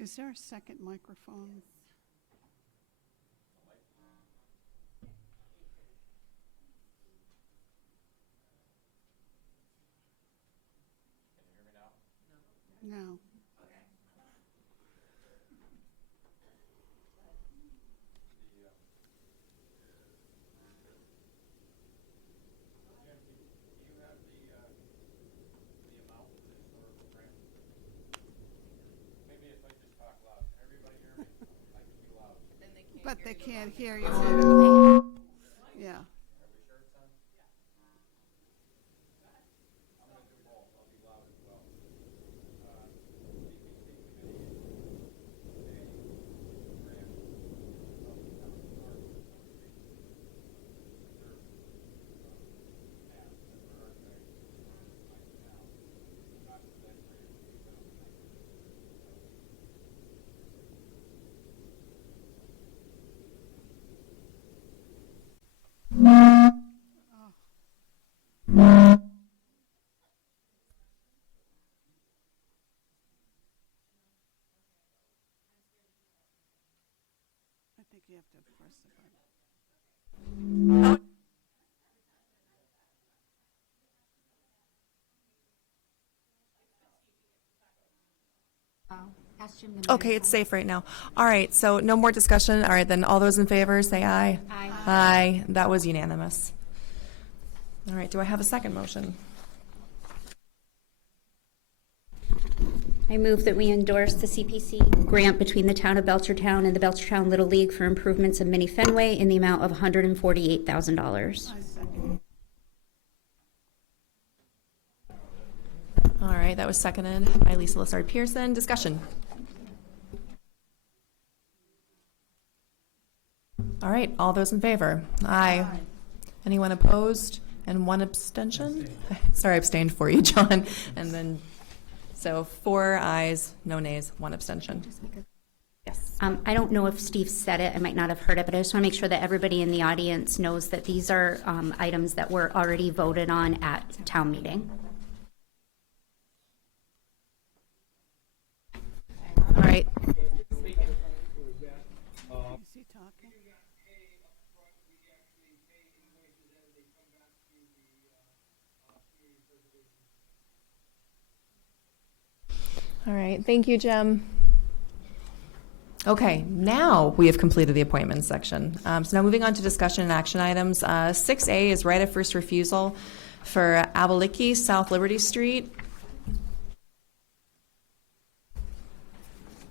Is there a second microphone? No. But they can't hear you. Yeah. I think you have to press the button. Okay, it's safe right now. All right, so no more discussion. All right, then all those in favor say aye. Aye. Aye. That was unanimous. All right, do I have a second motion? I move that we endorse the CPC grant between the town of Belchertown and the Belchertown Little League for improvements of Mini Fenway in the amount of $148,000. I second. All right, that was seconded by Lisa Lessard Pearson. Discussion. right, all those in favor? Aye. Anyone opposed? And one abstention? Sorry, I abstained for you, John. And then, so 4 ayes, no nays, 1 abstention. Yes. I don't know if Steve said it, I might not have heard it, but I just want to make sure that everybody in the audience knows that these are items that were already voted on at town meeting. All right. All right, thank you, Jim. Okay, now we have completed the appointments section. So now moving on to discussion and action items. 6A is right of first refusal for Ablicki, South Liberty Street.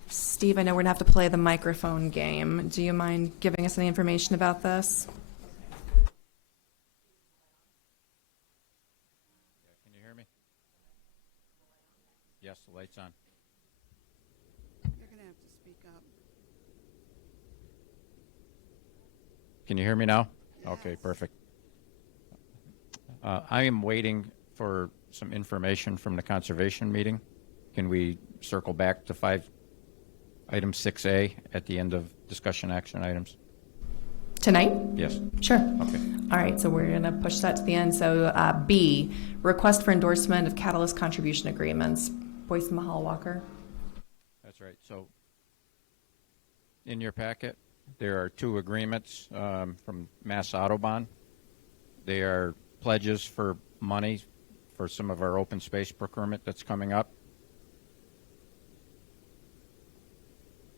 Steve, I know we're gonna have to play the microphone game. Do you mind giving us any information about this? Can you hear me? Yes, the light's on. You're going to have to speak up. Can you hear me now? Okay, perfect. I am waiting for some information from the conservation meeting. Can we circle back to item 6A at the end of discussion action items? Tonight? Yes. Sure. Okay. All right, so we're going to push that to the end. So B, request for endorsement of catalyst contribution agreements. Boyce Mahal Walker. That's right. So in your packet, there are 2 agreements from Mass Autobahn. They are pledges for money for some of our open space procurement that's coming up.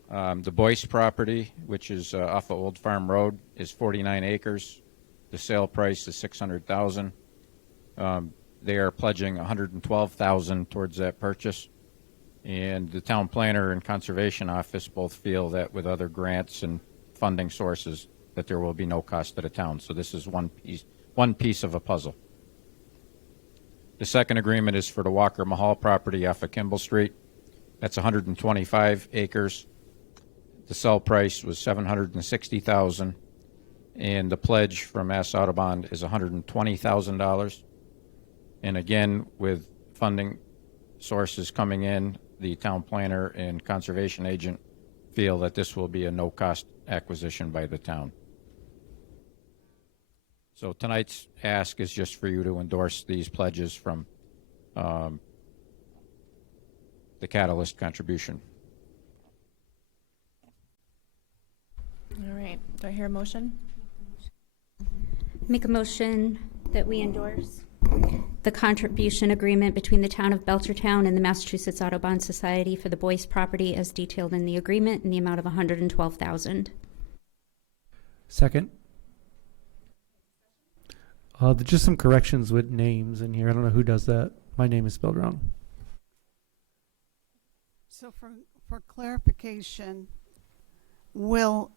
The Boyce property, which is off of Old Farm Road, is 49 acres. The sale price is $600,000. They are pledging $112,000 towards that purchase. And the town planner and conservation office both feel that with other grants and funding sources that there will be no cost to the town. So this is one piece of a puzzle. The second agreement is for the Walker Mahal property off of Kimball Street. That's 125 acres. The sell price was $760,000, and the pledge from Mass Autobahn is $120,000. And again, with funding sources coming in, the town planner and conservation agent feel that this will be a no-cost acquisition by the town. So tonight's ask is just for you to endorse these pledges from the catalyst contribution. All right, do I hear a motion? Make a motion that we endorse the contribution agreement between the town of Belchertown and the Massachusetts Audubon Society for the Boyce property as detailed in the agreement in the amount of $112,000. Second. Just some corrections with names in here. I don't know who does that. My name is spelled wrong. So for clarification, will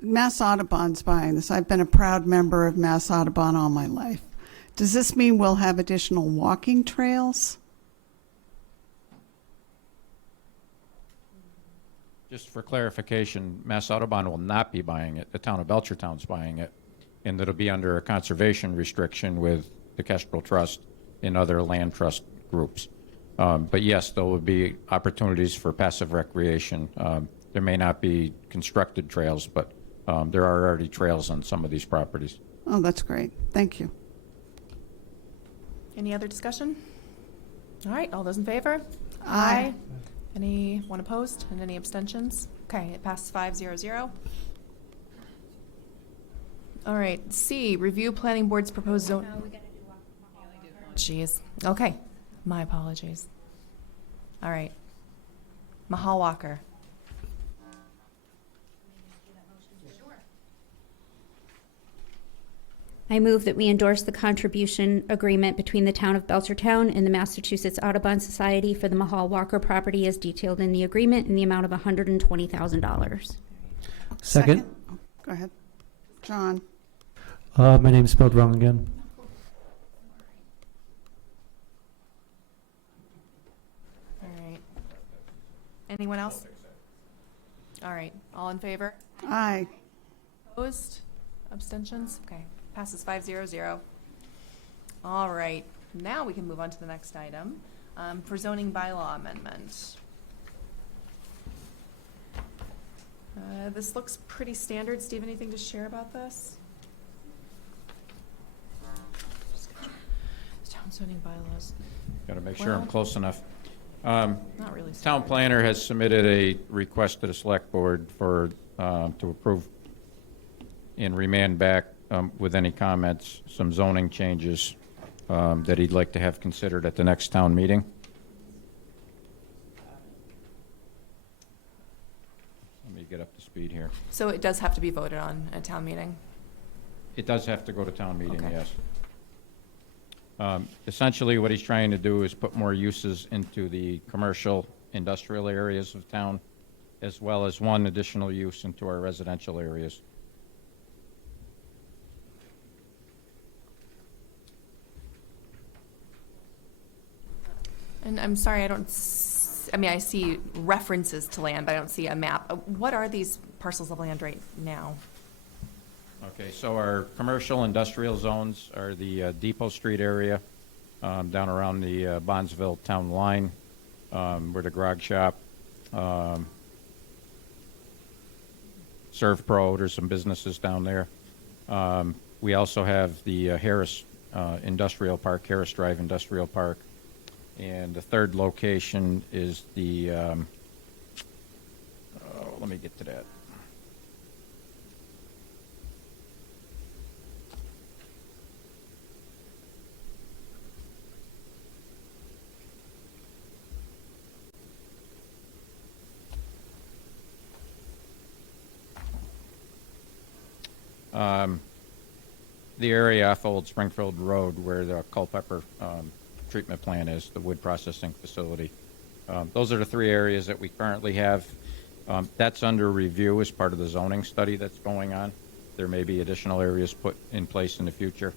Mass Audubon's buying this? I've been a proud member of Mass Audubon all my life. Does this mean we'll have additional walking trails? Just for clarification, Mass Audubon will not be buying it. The town of Belchertown's buying it, and it'll be under a conservation restriction with the Kestrel Trust and other land trust groups. But yes, there will be opportunities for passive recreation. There may not be constructed trails, but there are already trails on some of these properties. Oh, that's great. Thank you. Any other discussion? All right, all those in favor? Aye. Anyone opposed and any abstentions? Okay, it passes 5-0-0. All right, C, review planning board's proposed zone. Jeez, okay, my apologies. All right, Mahal Walker. I move that we endorse the contribution agreement between the town of Belchertown and the Massachusetts Audubon Society for the Mahal Walker property as detailed in the agreement in the amount of $120,000. Second. Oh, go ahead. John. My name's spelled wrong again. All right. Anyone else? All right, all in favor? Aye. Opposed? Abstentions? Okay, passes 500. All right, now we can move on to the next item for zoning bylaw amendment. This looks pretty standard. Steve, anything to share about this? Town zoning bylaws. Got to make sure I'm Well- close enough. Not really. Town standard. planner has submitted a request to the select board for, to approve and remand back with any comments, some zoning changes that he'd like to have considered at the next town meeting. Let me get up to speed here. So it does have to be voted on at town meeting? It does have to go to town meeting, Okay. yes. Essentially, what he's trying to do is put more uses into the commercial, industrial areas of town, as well as one additional use into our residential areas. And I'm sorry, I mean, I see references to land, but I don't see a map. What are these parcels of land right now? Okay, so our commercial industrial zones are the Depot Street area, down around the Bondsville town line, where the grog shop, Serve Pro, there's some businesses down there. We also have the Harris Industrial Park, Harris Drive Industrial Park. And the third location is the, let me get to that. The area off Old Springfield Road where the Culpeper treatment plant is, the wood processing facility. Those are the three areas that we currently have. That's under review as part of the zoning study that's going on. There may be additional areas put in place in the future,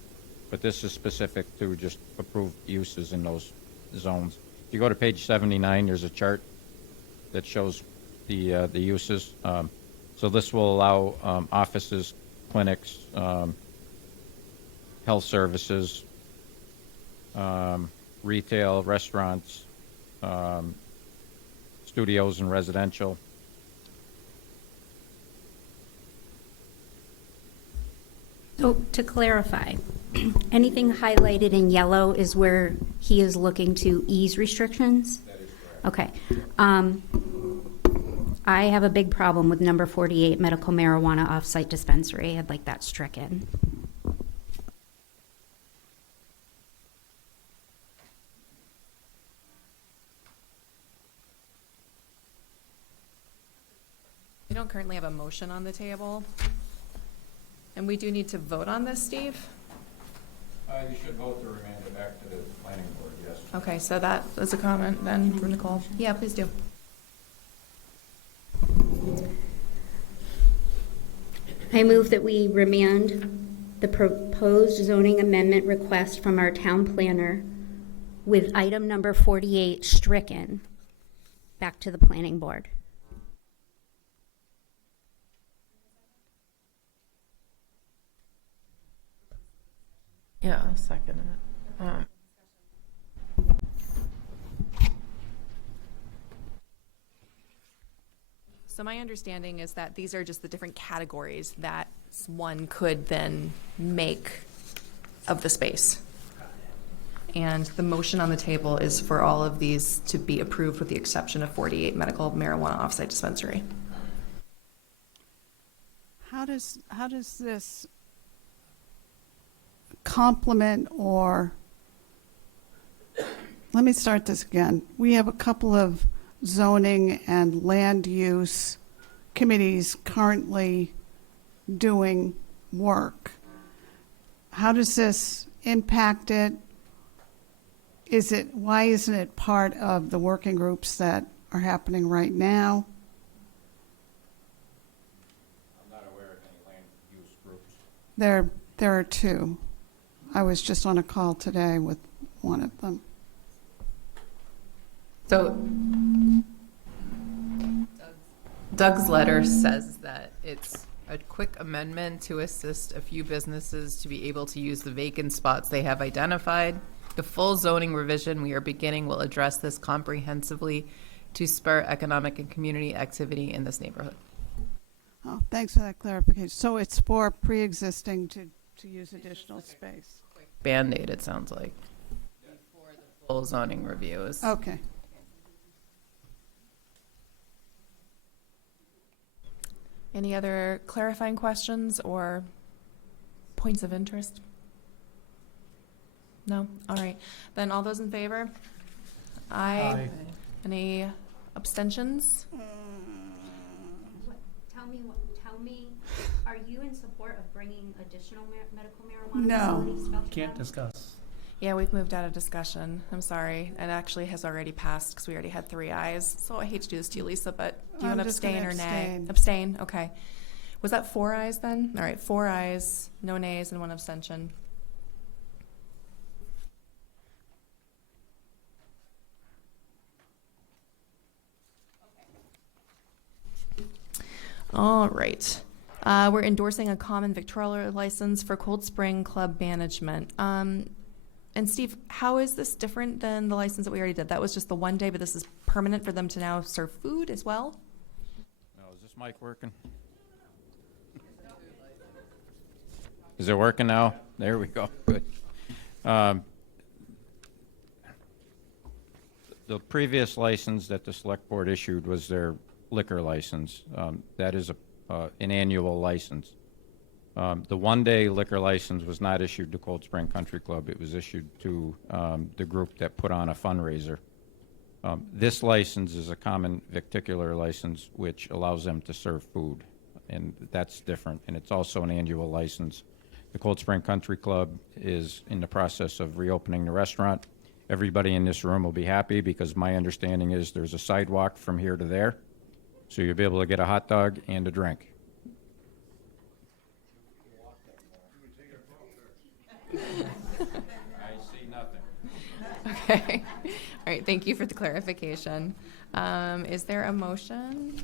but this is specific to just approved uses in those zones. If you go to page 79, there's a chart that shows the uses. So this will allow offices, clinics, health services, retail, restaurants, studios and residential. So to clarify, anything highlighted in yellow is where he is looking to ease restrictions? That is correct. Okay. I have a big problem with number 48, medical marijuana off-site dispensary. I'd like that stricken. We don't currently have a motion on the table. And we do need to vote on this, Steve? You should vote to remand it back to the planning board, yes. Okay, so that is a comment then from Nicole. Yeah, please do. I move that we remand the proposed zoning amendment request from our town planner with item number 48 stricken back to the planning board. Yeah, I'll second it. So my understanding is that these are just the different categories that one could then make of the space. And the motion on the table is for all of these to be approved with the exception of 48 medical marijuana off-site dispensary. How does this complement or, let me start this again. We have a couple of zoning and land use committees currently doing work. How does this impact it? Why isn't it part of the working groups that are happening right now? I'm not aware of any land use groups. There are two. I was just on a call today with one of them. So Doug's letter says that it's A quick amendment to assist a few businesses to be able to use the vacant spots they have identified. The full zoning revision we are beginning will address this comprehensively to spur economic and community activity in this neighborhood. Oh, thanks for that clarification. So it's for pre-existing to use additional space. Band-Aid, it sounds like. Before the full zoning reviews. Okay. Any other clarifying questions or points of interest? No? All right. Then all those in favor? Aye. Any abstentions? Tell me, are you in support of bringing additional medical marijuana No. facilities to Belchertown? Can't discuss. Yeah, we've moved out of discussion. I'm sorry. It actually has already passed because we already had 3 ayes. So I hate to do this to you, Lisa, but do you I'm want to just gonna abstain or nay? abstain. Abstain, okay. Was that 4 ayes then? All right, 4 ayes, no nays, and 1 abstention. All right. We're endorsing a common Victualler license for Cold Spring Club Management. And Steve, how is this different than the license that we already did? That was just the 1 day, but this is permanent for them to now serve food as well? No, is this mic working? Is it working now? There we go. Good. The previous license that the select board issued was their liquor license. That is an annual license. The 1-day liquor license was not issued to Cold Spring Country Club. It was issued to the group that put on a fundraiser. This license is a common victualler license, which allows them to serve food, and that's different. And it's also an annual license. The Cold Spring Country Club is in the process of reopening the restaurant. Everybody in this room will be happy because my understanding is there's a sidewalk from here to there, so you'll be able to get a hot dog and a drink. I see nothing. Okay. All right, thank you for the clarification. Is there a motion?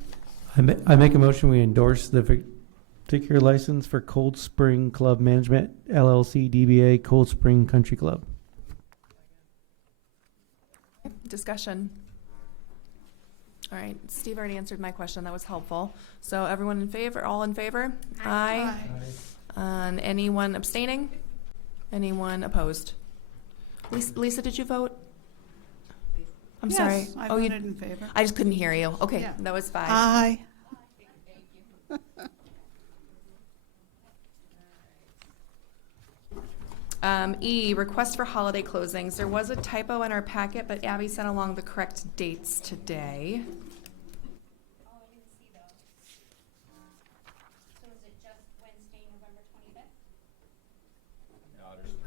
I make a motion we endorse the particular license for Cold Spring Club Management, LLC, DBA, Cold Spring Country Club. Discussion. All right, Steve already answered my question. That was helpful. So everyone in favor, all in favor? Aye. And anyone abstaining? Anyone opposed? Lisa, did you vote? I'm sorry. Yes, I you voted in favor. I just couldn't hear you. Okay, Yeah. that was 5. Aye. E, request for holiday closings. There was a typo in our packet, but Abby sent along the correct dates today. Oh, I didn't see those. So is it just Wednesday, November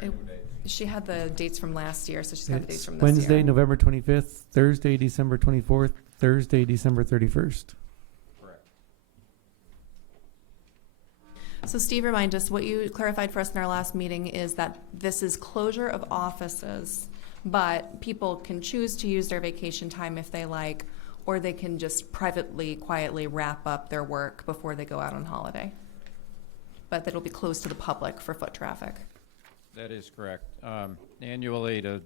25th? She had the dates from last year, so she's got the dates It's from this Wednesday, year. November 25th, Thursday, December 24th, Thursday, December 31st. So Steve, remind us, what you clarified for us in our last meeting is that this is closure of offices, but people can choose to use their vacation time if they like, or they can just privately, quietly wrap up their work before they go out on holiday. But that'll be closed to the public for foot traffic. That is correct. Annually, the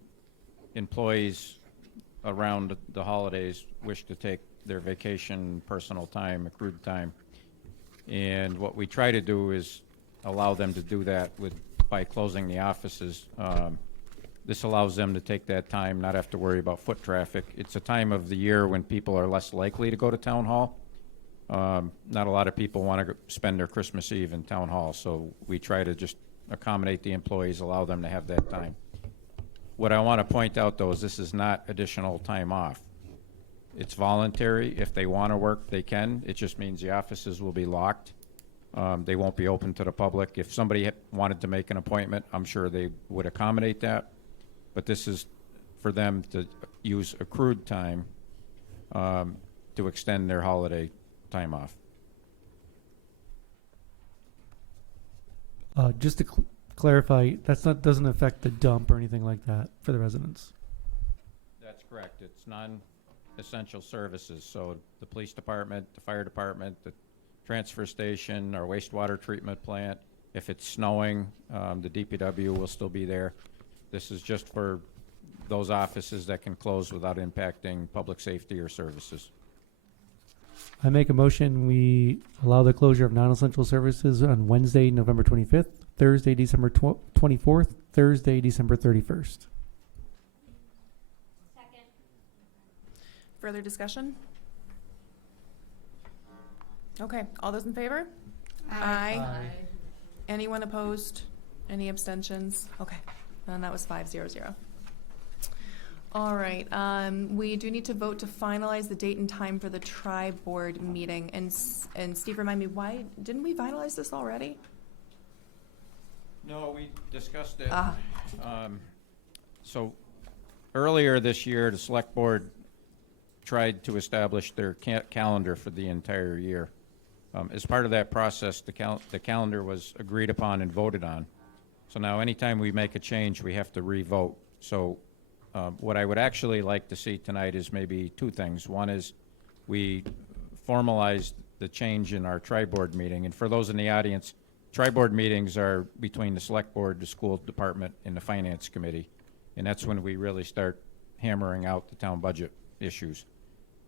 employees around the holidays wish to take their vacation, personal time, accrued time. And what we try to do is allow them to do that by closing the offices. This allows them to take that time, not have to worry about foot traffic. It's a time of the year when people are less likely to go to town hall. Not a lot of people want to spend their Christmas Eve in town hall, so we try to just accommodate the employees, allow them to have that time. What I want to point out, though, is this is not additional time off. It's voluntary. If they want to work, they can. It just means the offices will be locked. They won't be open to the public. If somebody wanted to make an appointment, I'm sure they would accommodate that. But this is for them to use accrued time to extend their holiday time off. Just to clarify, doesn't affect the dump or anything like that for the residents. That's correct. It's non-essential services. So the police department, the fire department, the transfer station, our wastewater treatment plant. If it's snowing, the DPW will still be there. This is just for those offices that can close without impacting public safety or services. I make a motion, we allow the closure of non-essential services on Wednesday, November 25th, Thursday, December 24th, Thursday, December 31st. Further discussion? Okay, all those in favor? Aye. Anyone opposed? Any abstentions? Okay, and that was 5-0-0. All right, we do need to vote to finalize the date and time for the tri-board meeting. And Steve, remind me, why, didn't we finalize this already? No, we discussed it. So earlier this year, the select board tried to establish their calendar for the entire year. As part of that process, the calendar was agreed upon and voted on. So now anytime we make a change, we have to re-vote. So what I would actually like to see tonight is maybe two things. One is we formalize the change in our tri-board meeting. And for those in the audience, tri-board meetings are between the select board, the school department, and the finance committee. And that's when we really start hammering out the town budget issues.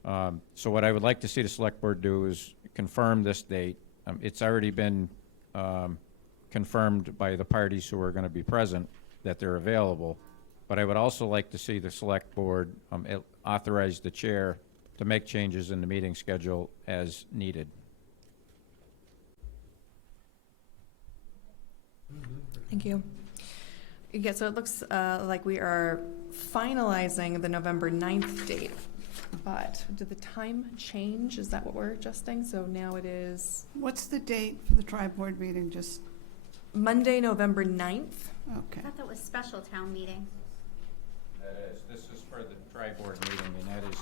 So what I would like to see the select board do is confirm this date. It's already been confirmed by the parties who are going to be present that they're available. But I would also like to see the select board authorize the chair to make changes in the meeting schedule as needed. Thank you. Yeah, so it looks like we are finalizing the November 9th date, but did the time change? Is that what we're adjusting? So now it is What's the date for the tri-board meeting? Just, Monday, November 9th. okay. I thought that was special town meeting. That is, this is for the tri-board meeting, and that is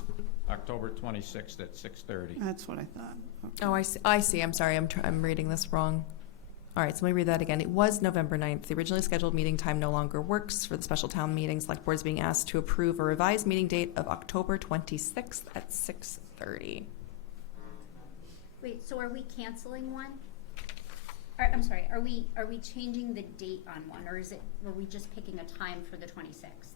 October 26th at 6:30. That's what I thought. Okay. Oh, I see. I'm sorry. I'm reading this wrong. All right, so let me read that again. It was November 9th. The originally scheduled meeting time no longer works for the special town meeting. Select board is being asked to approve a revised meeting date of October 26th at 6:30. Wait, so are we canceling one? I'm sorry, are we changing the date on one, or are we just picking a time for the 26th?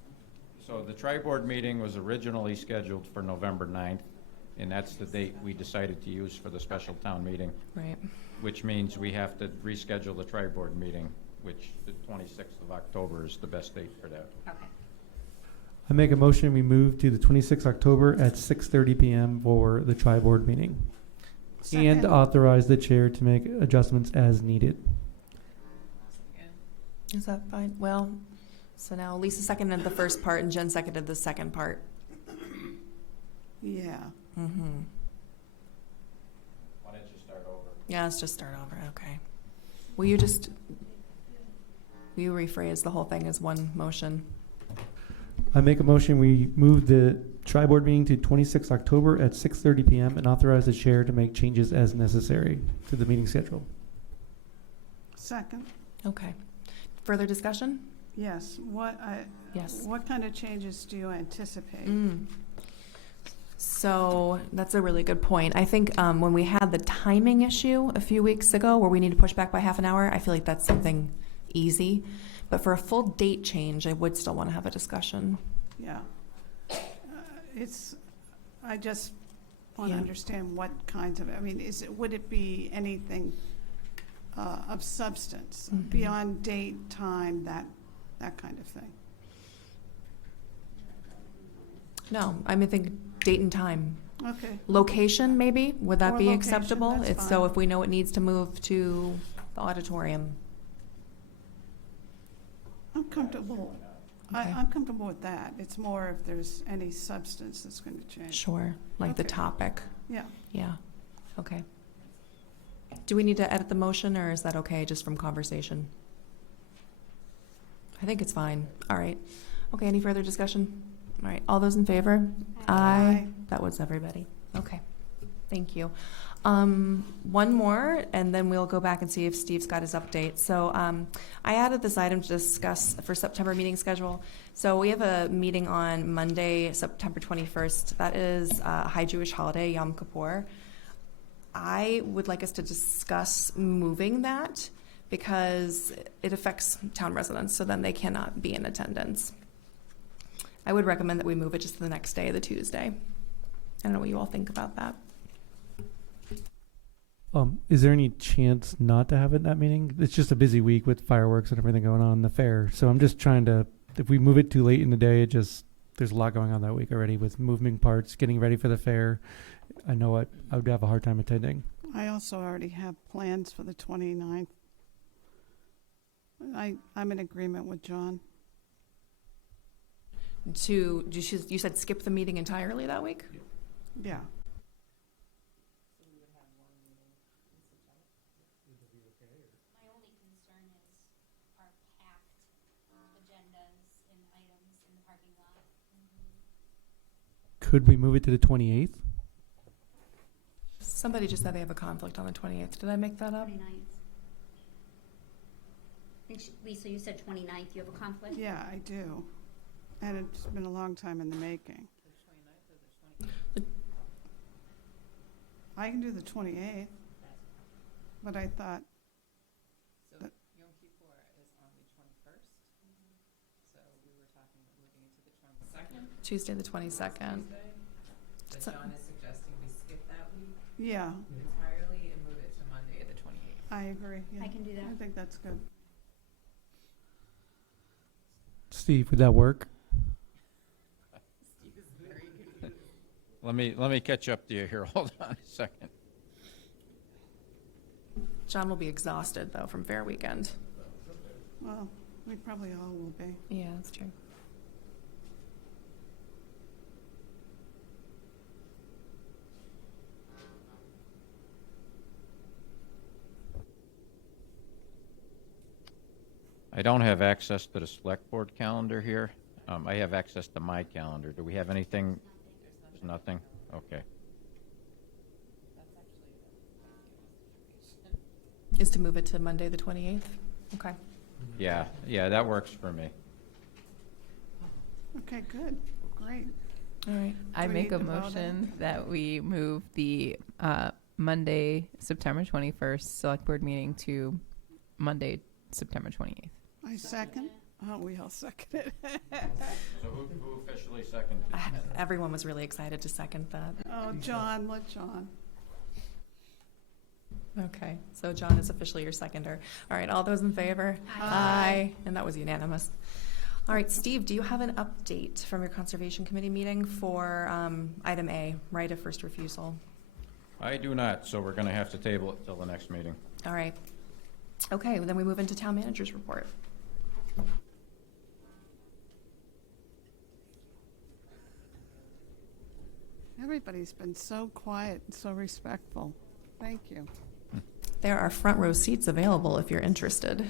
So the tri-board meeting was originally scheduled for November 9th, and that's the date we decided to use for the special town meeting. Right. Which means we have to reschedule the tri-board meeting, which the 26th of October is the best date for that. Okay. I make a motion, we move to the 26th October at 6:30 p.m. for the tri-board meeting. And Second. authorize the chair to make adjustments as needed. Is that fine? Well, so now Lisa seconded the first part and Jen seconded the second part. Yeah. Mm-hmm. Why don't you start over? Yeah, let's just start over. Okay. Will you rephrase the whole thing as one motion? I make a motion, we move the tri-board meeting to 26 October at 6:30 p.m. and authorize the chair to make changes as necessary to the meeting schedule. Second. Okay. Further discussion? Yes. Yes. What kind of changes do you anticipate? So that's a really good point. I think when we had the timing issue a few weeks ago where we need to push back by half an hour, I feel like that's something easy. But for a full date change, I would still want to have a discussion. Yeah. I just want to Yeah. understand what kinds of, would it be anything of substance, beyond date, time, that kind of thing? No, I think date and time. Okay. Location, maybe? Would that Or be location, acceptable? that's So fine. if we know it needs to move to the auditorium. I'm comfortable. Okay. I'm comfortable with that. It's more if there's any substance that's going to change. Sure, like the Okay. topic. Yeah. Yeah, okay. Do we need to edit the motion, or is that okay just from conversation? I think it's fine. All right. Okay, any further discussion? All right, all those in favor? Aye. That was everybody. Okay, thank you. One more, and then we'll go back and see if Steve's got his update. So I added this item to discuss for September meeting schedule. So we have a meeting on Monday, September 21st. That is a high Jewish holiday, Yom Kippur. I would like us to discuss moving that because it affects town residents, so then they cannot be in attendance. I would recommend that we move it just to the next day, the Tuesday. I don't know what you all think about that. Is there any chance not to have it in that meeting? It's just a busy week with fireworks and everything going on in the fair. So I'm just trying to, if we move it too late in the day, there's a lot going on that week already with moving parts, getting ready for the fair. I know I would have a hard time attending. I also already have plans for the 29th. I'm in agreement with John. You said skip the meeting entirely that week? Yeah. My only concern is our packed agendas and items in the parking lot. Could we move it to the 28th? Somebody just said they have a conflict on the 28th. Did I make that up? 29th. Lisa, you said 29th. You have a conflict? Yeah, I do. And it's been a long time in the making. I can do the 28th, but I thought, So Yom Kippur is on the 21st, so we were talking about moving it to the 22nd. Tuesday the 22nd. So John is suggesting we skip that week yeah, entirely and move it to Monday, the 28th. I agree. Yeah. I can do that. I think that's good. Steve, would that work? Steve is very confused. Let me catch up to you here. Hold on a second. John will be exhausted, though, from fair weekend. Well, we probably all will be. Yeah, that's true. I don't have access to the select board calendar here. I have access to my calendar. Do we have anything? There's nothing? Okay. Is to move it to Monday the 28th? Okay. Yeah, that works for me. Okay, good. Great. All right. I Do we make need a to vote on motion that we move the Monday, September 21st select board meeting to Monday, September 28th. I second. Oh, we all second it. So who officially seconded? Everyone was really excited to second that. Oh, John, let John. Okay, so John is officially your seconder. All right, all those in favor? Aye. And that was unanimous. All right, Steve, do you have an update from your Conservation Committee meeting for item A, right of first refusal? I do not, so we're going to have to table it till the next meeting. All right. Okay, well, then we move into town manager's report. Everybody's been so quiet and so respectful. Thank you. There are front row seats available if you're interested.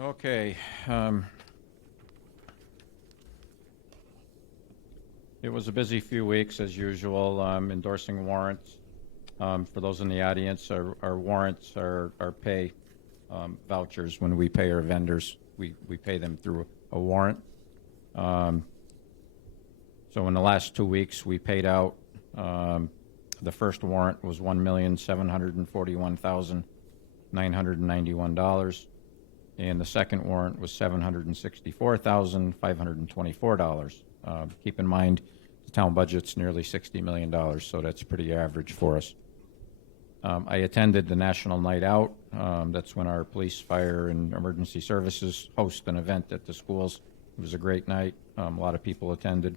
Okay. It was a busy few weeks, as usual, endorsing warrants. For those in the audience, our warrants are pay vouchers. When we pay our vendors, we pay them through a warrant. So in the last 2 weeks, we paid out, the first warrant was $1,741,991. And the second warrant was $764,524. Keep in mind, the town budget's nearly $60 million, so that's pretty average for us. I attended the National Night Out. That's when our police, fire, and emergency services host an event at the schools. It was a great night. A lot of people attended.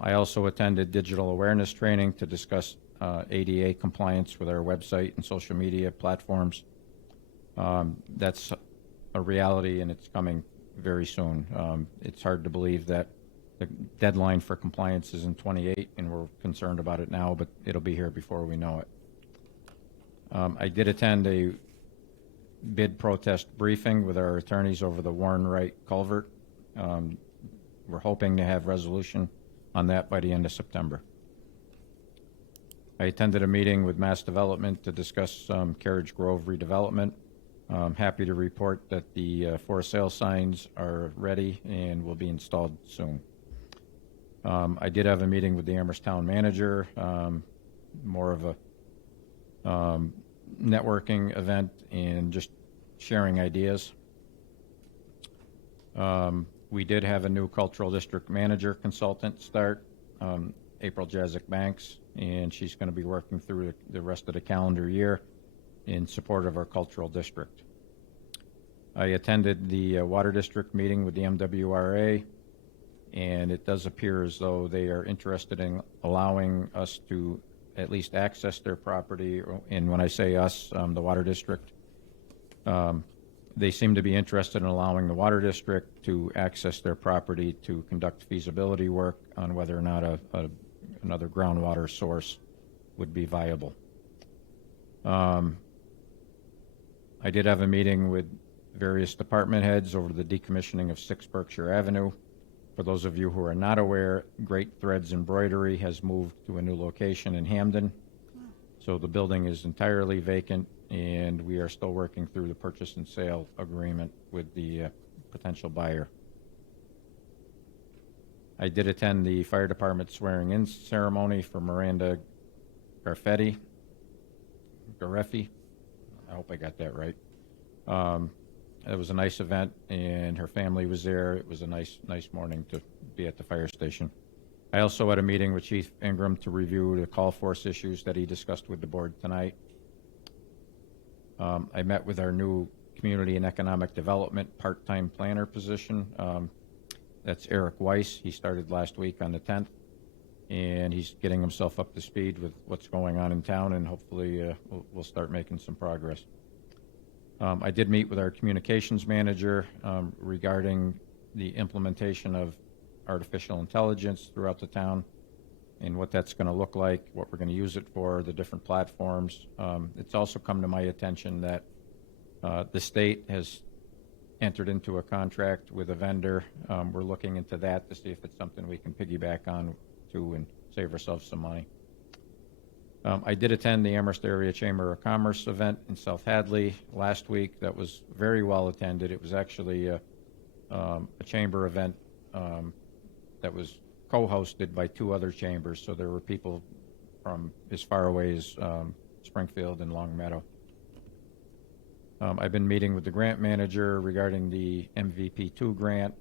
I also attended digital awareness training to discuss ADA compliance with our website and social media platforms. That's a reality, and it's coming very soon. It's hard to believe that the deadline for compliance is in 28, and we're concerned about it now, but it'll be here before we know it. I did attend a bid protest briefing with our attorneys over the Warren Wright culvert. We're hoping to have resolution on that by the end of September. I attended a meeting with Mass Development to discuss Carriage Grove redevelopment. I'm happy to report that the for sale signs are ready and will be installed soon. I did have a meeting with the Amherst Town Manager, more of a networking event and just sharing ideas. We did have a new cultural district manager consultant start, April Jazik Banks, and she's going to be working through the rest of the calendar year in support of our cultural district. I attended the Water District meeting with the MWRA, and it does appear as though they are interested in allowing us to at least access their property. And when I say us, the Water District, they seem to be interested in allowing the Water District to access their property to conduct feasibility work on whether or not another groundwater source would be viable. I did have a meeting with various department heads over the decommissioning of 6 Berkshire Avenue. For those of you who are not aware, Great Threads Embroidery has moved to a new location in Hamden. So the building is entirely vacant, and we are still working through the purchase and sale agreement with the potential buyer. I did attend the fire department swearing-in ceremony for Miranda Gareffi. I hope I got that right. It was a nice event, and her family was there. It was a nice morning to be at the fire station. I also had a meeting with Chief Ingram to review the call force issues that he discussed with the board tonight. I met with our new Community and Economic Development part-time planner position. That's Eric Weiss. He started last week on the 10th, and he's getting himself up to speed with what's going on in town, and hopefully we'll start making some progress. I did meet with our communications manager regarding the implementation of artificial intelligence throughout the town and what that's going to look like, what we're going to use it for, the different platforms. It's also come to my attention that the state has entered into a contract with a vendor. We're looking into that to see if it's something we can piggyback on to and save ourselves some money. I did attend the Amherst Area Chamber of Commerce event in South Hadley last week. That was very well attended. It was actually a chamber event that was co-hosted by 2 other chambers, so there were people from as far away as Springfield and Long Meadow. I've been meeting with the grant manager regarding the MVP2 grant.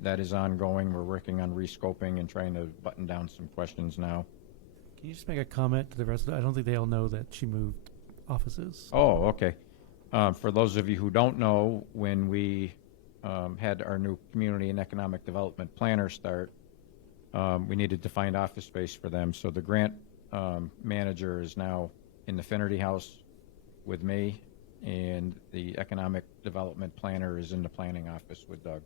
That is ongoing. We're working on rescoping and trying to button down some questions now. Can you just make a comment to the rest of it? I don't think they all know that she moved offices. Oh, okay. For those of you who don't know, when we had our new Community and Economic Development planner start, we needed to find office space for them. So the grant manager is now in the Finnerty House with me, and the Economic Development planner is in the planning office with Doug.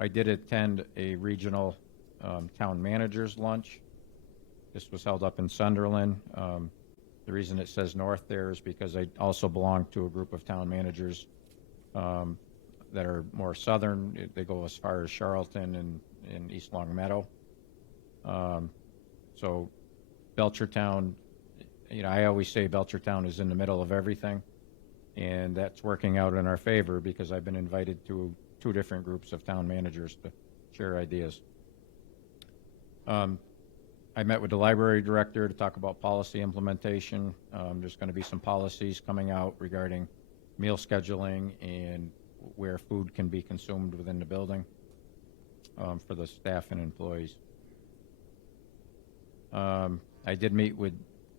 I did attend a regional town managers lunch. This was held up in Sunderland. The reason it says north there is because I also belong to a group of town managers that are more southern. They go as far as Charlton and East Long Meadow. So Belchertown, I always say Belchertown is in the middle of everything, and that's working out in our favor because I've been invited to 2 different groups of town managers to share ideas. I met with the library director to talk about policy implementation. There's going to be some policies coming out regarding meal scheduling and where food can be consumed within the building for the staff and employees. I did meet with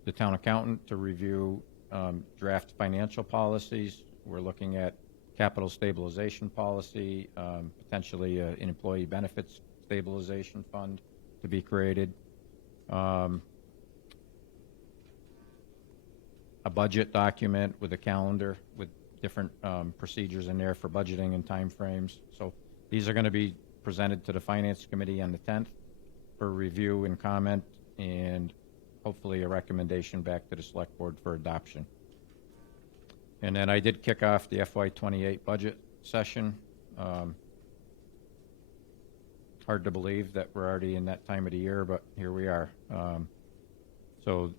the town accountant to review draft financial policies. We're looking at capital stabilization policy, potentially an employee benefits stabilization fund to be created, a budget document with a calendar with different procedures in there for budgeting and timeframes. So these are going to be presented to the Finance Committee on the 10th for review and comment, and hopefully a recommendation back to the Select Board for adoption. And then I did kick off the FY28 budget session Hard to believe that we're already in that time of the year, but here we are. So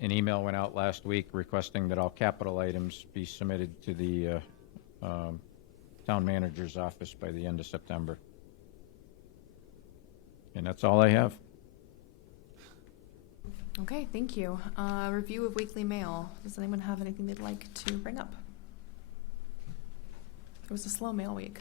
an email went out last week requesting that all capital items be submitted to the town manager's office by the end of September. And that's all I have. Okay, thank you. Review of weekly mail. Does anyone have anything they'd like to bring up? It was a slow mail week.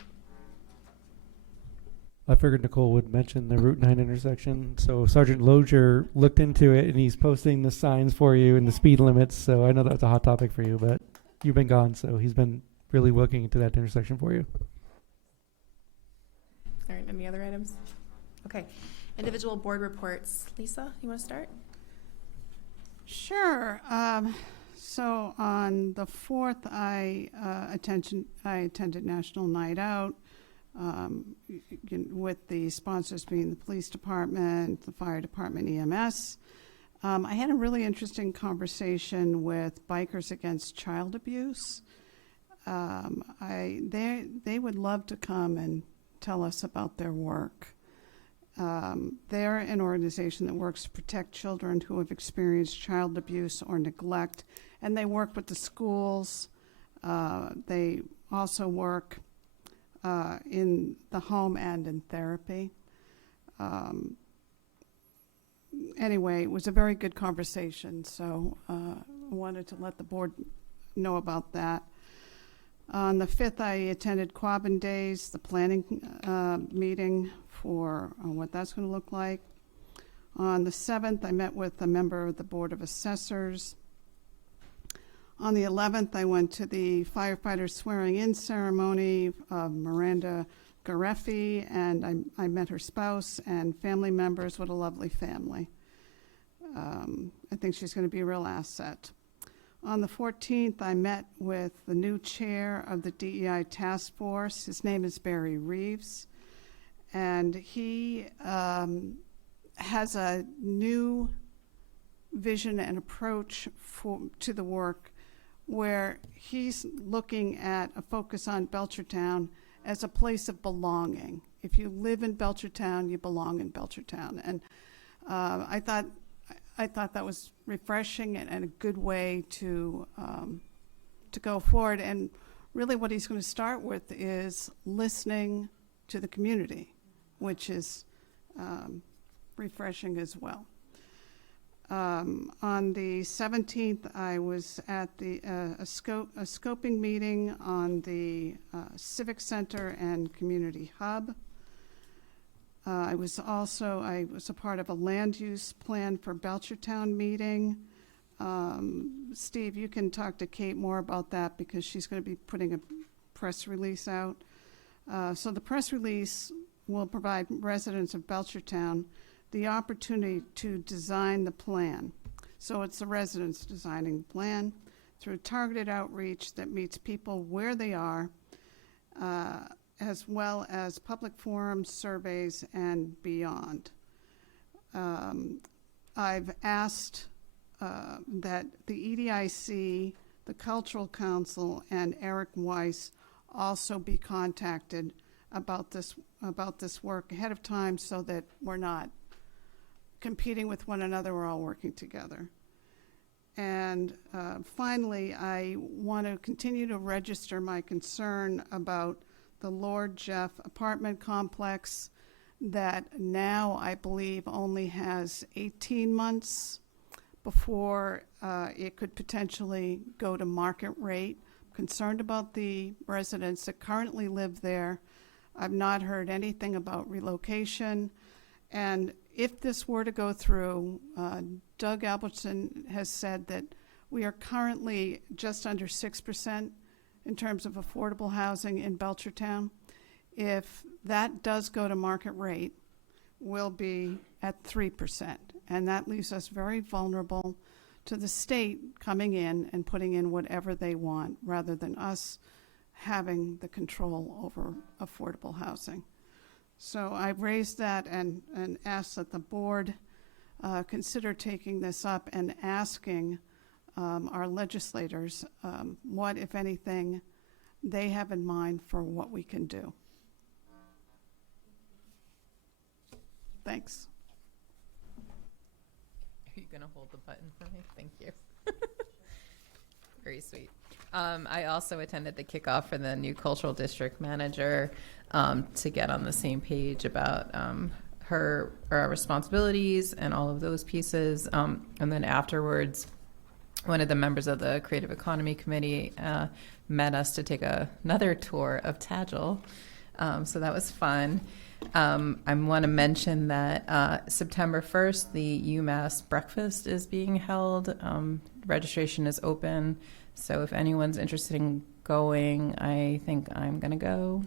I figured Nicole would mention the Route 9 intersection. So Sergeant Lozier looked into it, and he's posting the signs for you and the speed limits. So I know that's a hot topic for you, but you've been gone, so he's been really looking into that intersection for you. All right, any other items? Okay, individual board reports. Lisa, you want to start? Sure. So on the 4th, I attended National Night Out with the sponsors being the police department, the fire department, EMS. I had a really interesting conversation with Bikers Against Child Abuse. They would love to come and tell us about their work. They're an organization that works to protect children who have experienced child abuse or neglect, and they work with the schools. They also work in the home and in therapy. Anyway, it was a very good conversation, so I wanted to let the board know about that. On the 5th, I attended Quabbin Days, the planning meeting for what that's going to look like. On the 7th, I met with a member of the Board of Assessors. On the 11th, I went to the firefighter swearing-in ceremony of Miranda Gareffi, and I met her spouse and family members. What a lovely family. I think she's going to be a real asset. On the 14th, I met with the new chair of the DEI task force. His name is Barry Reeves, and he has a new vision and approach to the work where he's looking at a focus on Belchertown as a place of belonging. If you live in Belchertown, you belong in Belchertown. And I thought that was refreshing and a good way to go forward. And really what he's going to start with is listening to the community, which is refreshing as well. On the 17th, I was at a scoping meeting on the Civic Center and Community Hub. I was a part of a land use plan for Belchertown meeting. Steve, you can talk to Kate more about that because she's going to be putting a press release out. So the press release will provide residents of Belchertown the opportunity to design the plan. So it's the residents designing the plan through targeted outreach that meets people where they are, as well as public forums, surveys, and beyond. I've asked that the EDIC, the Cultural Council, and Eric Weiss also be contacted about this work ahead of time so that we're not competing with one another, we're all working together. And finally, I want to continue to register my concern about the Lord Jeff apartment complex that now I believe only has 18 months before it could potentially go to market rate. I'm concerned about the residents that currently live there. I've not heard anything about relocation. And if this were to go through, Doug Albertson has said that we are currently just under 6% in terms of affordable housing in Belchertown. If that does go to market rate, we'll be at 3%. And that leaves us very vulnerable to the state coming in and putting in whatever they want rather than us having the control over affordable housing. So I've raised that and asked that the board consider taking this up and asking our legislators what, if anything, they have in mind for what we can do. Thanks. Are you going to hold the button for me? Thank you. Very sweet. I also attended the kickoff for the new cultural district manager to get on the same page about her responsibilities and all of those pieces. And then afterwards, one of the members of the Creative Economy Committee met us to take another tour of Tagil. So that was fun. I want to mention that September 1st, the UMass breakfast is being held. Registration is open. So if anyone's interested in going, I think I'm going to go.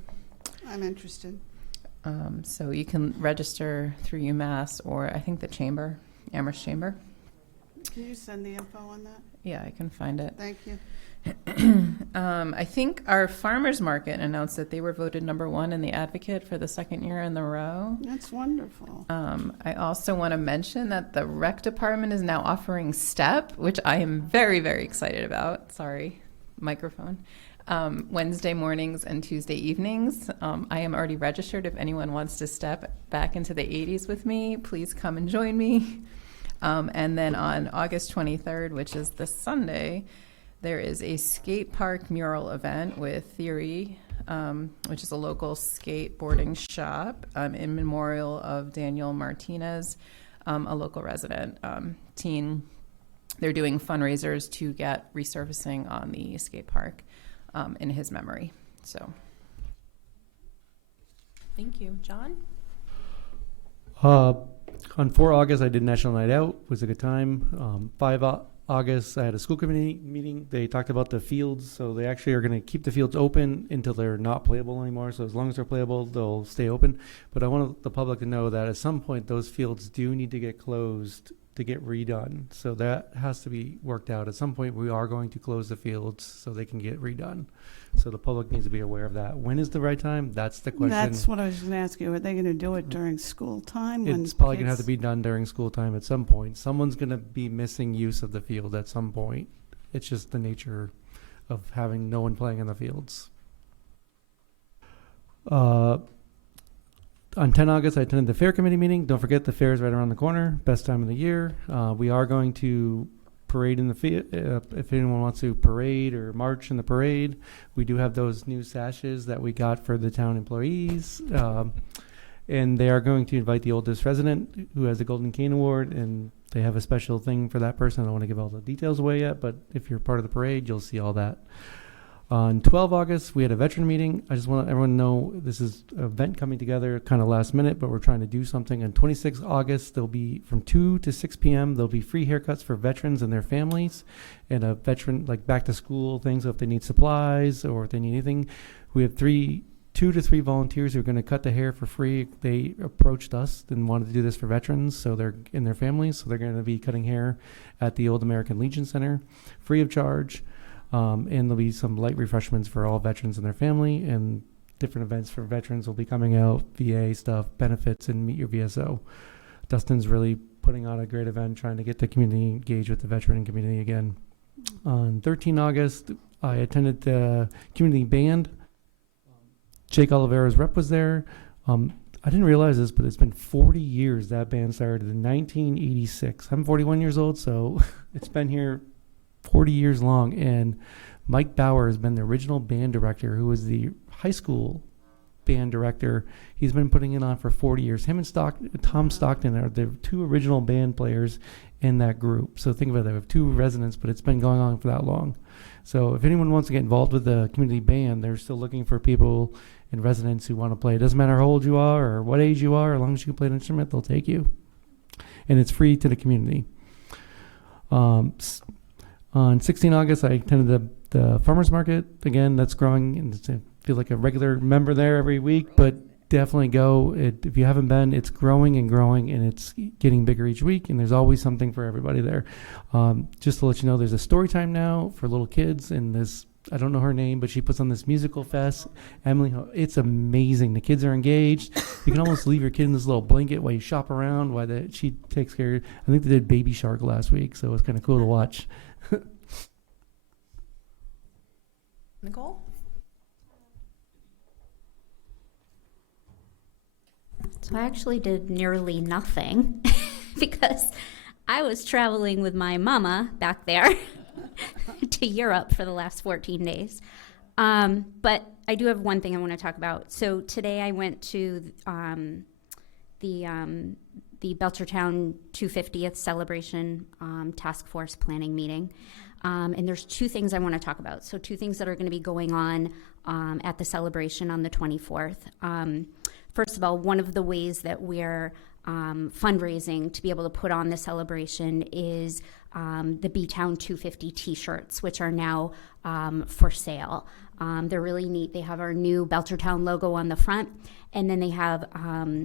I'm interested. So you can register through UMass or I think the chamber, Amherst Chamber. Can you send the info on that? Yeah, I can find it. Thank you. I think our farmers market announced that they were voted #1 in the Advocate for the second year in a row. That's wonderful. I also want to mention that the rec department is now offering STEP, which I am very, very excited about. Sorry, microphone. Wednesday mornings and Tuesday evenings. I am already registered. If anyone wants to step back into the 80s with me, please come and join me. And then on August 23rd, which is this Sunday, there is a skate park mural event with Theory, which is a local skateboarding shop in memorial of Daniel Martinez, a local resident teen. They're doing fundraisers to get resurfacing on the skate park in his memory. So, Thank you. John? On 4 August, I did National Night Out. It was a good time. 5 August, I had a school committee meeting. They talked about the fields, so they actually are going to keep the fields open until they're not playable anymore. So as long as they're playable, they'll stay open. But I want the public to know that at some point, those fields do need to get closed to get redone. So that has to be worked out. At some point, we are going to close the fields so they can get redone. So the public needs to be aware of that. When is the right time? That's the question. That's what I was going to ask you. Are they going to do it during school time? It's probably going to have to be done during school time at some point. Someone's going to be missing use of the field at some point. It's just the nature of having no one playing in the fields. On 10 August, I attended the fair committee meeting. Don't forget, the fair is right around the corner. Best time of the year. We are going to parade in the field. If anyone wants to parade or march in the parade, we do have those new sashes that we got for the town employees. And they are going to invite the oldest resident who has the Golden Cane Award, and they have a special thing for that person. I don't want to give all the details away yet, but if you're part of the parade, you'll see all that. On 12 August, we had a veteran meeting. I just want everyone to know this is an event coming together kind of last minute, but we're trying to do something. On 26 August, there'll be from 2 to 6 p.m., there'll be free haircuts for veterans and their families, and a veteran, like back to school things, so if they need supplies or if they need anything. We have 2 to 3 volunteers who are going to cut the hair for free. They approached us and wanted to do this for veterans, so they're in their families, so they're going to be cutting hair at the Old American Legion Center, free of charge. And there'll be some light refreshments for all veterans and their family, and different events for veterans will be coming out, VA stuff, benefits, and Meet Your VSO. Dustin's really putting on a great event, trying to get the community engaged with the veteran community again. On 13 August, I attended the community band. Jake Oliveira's rep was there. I didn't realize this, but it's been 40 years that band started in 1986. I'm 41 years old, so it's been here 40 years long, and Mike Bauer has been the original band director, who was the high school band director. He's been putting it on for 40 years. Him and Tom Stockton are the 2 original band players in that group. So think about that. We have 2 residents, but it's been going on for that long. So if anyone wants to get involved with the community band, they're still looking for people and residents who want to play. It doesn't matter how old you are or what age you are, as long as you can play an instrument, they'll take you. And it's free to the community. On 16 August, I attended the farmers market. Again, that's growing, and I feel like a regular member there every week, but definitely go. If you haven't been, it's growing and growing, and it's getting bigger each week, and there's always something for everybody there. Just to let you know, there's a story time now for little kids, and this, I don't know her name, but she puts on this musical fest. Emily, it's amazing. The kids are engaged. You can almost leave your kid in this little blanket while you shop around, while she takes care of. I think they did Baby Shark last week, so it's kind of cool to watch. Nicole? So I actually did nearly nothing because I was traveling with my mama back there to Europe for the last 14 days. But I do have one thing I want to talk about. So today I went to the Belchertown 250th celebration task force planning meeting. And there's two things I want to talk about. So two things that are going to be going on at the celebration on the 24th. First of all, one of the ways that we're fundraising to be able to put on the celebration is the B-Town 250 t-shirts, which are now for sale. They're really neat. They have our new Belchertown logo on the front, and then they have a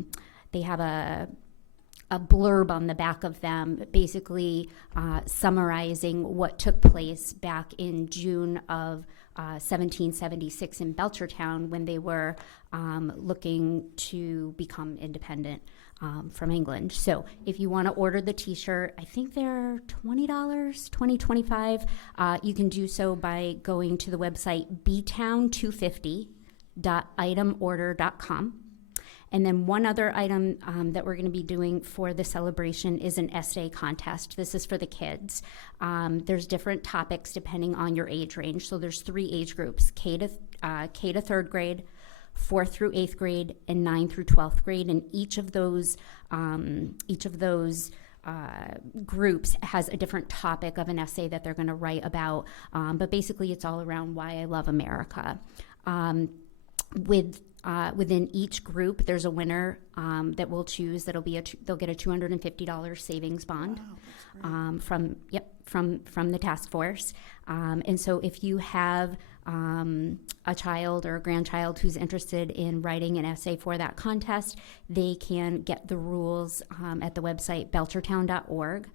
blurb on the back of them, basically summarizing what took place back in June of 1776 in Belchertown when they were looking to become independent from England. So if you want to order the t-shirt, I think they're $20, $25. You can do so by going to the website btown250.itemorder.com. And then one other item that we're going to be doing for the celebration is an essay contest. This is for the kids. There's different topics depending on your age range. So there's 3 age groups, K to 3rd grade, 4th through 8th grade, and 9th through 12th grade. And each of those groups has a different topic of an essay that they're going to write about. But basically, it's all around why I love America. Within each group, there's a winner that we'll choose. They'll get a $250 savings bond from the task force. And so, if you have a child or a grandchild who's interested in writing an essay for that contest, they can get the rules at the website belchertown.org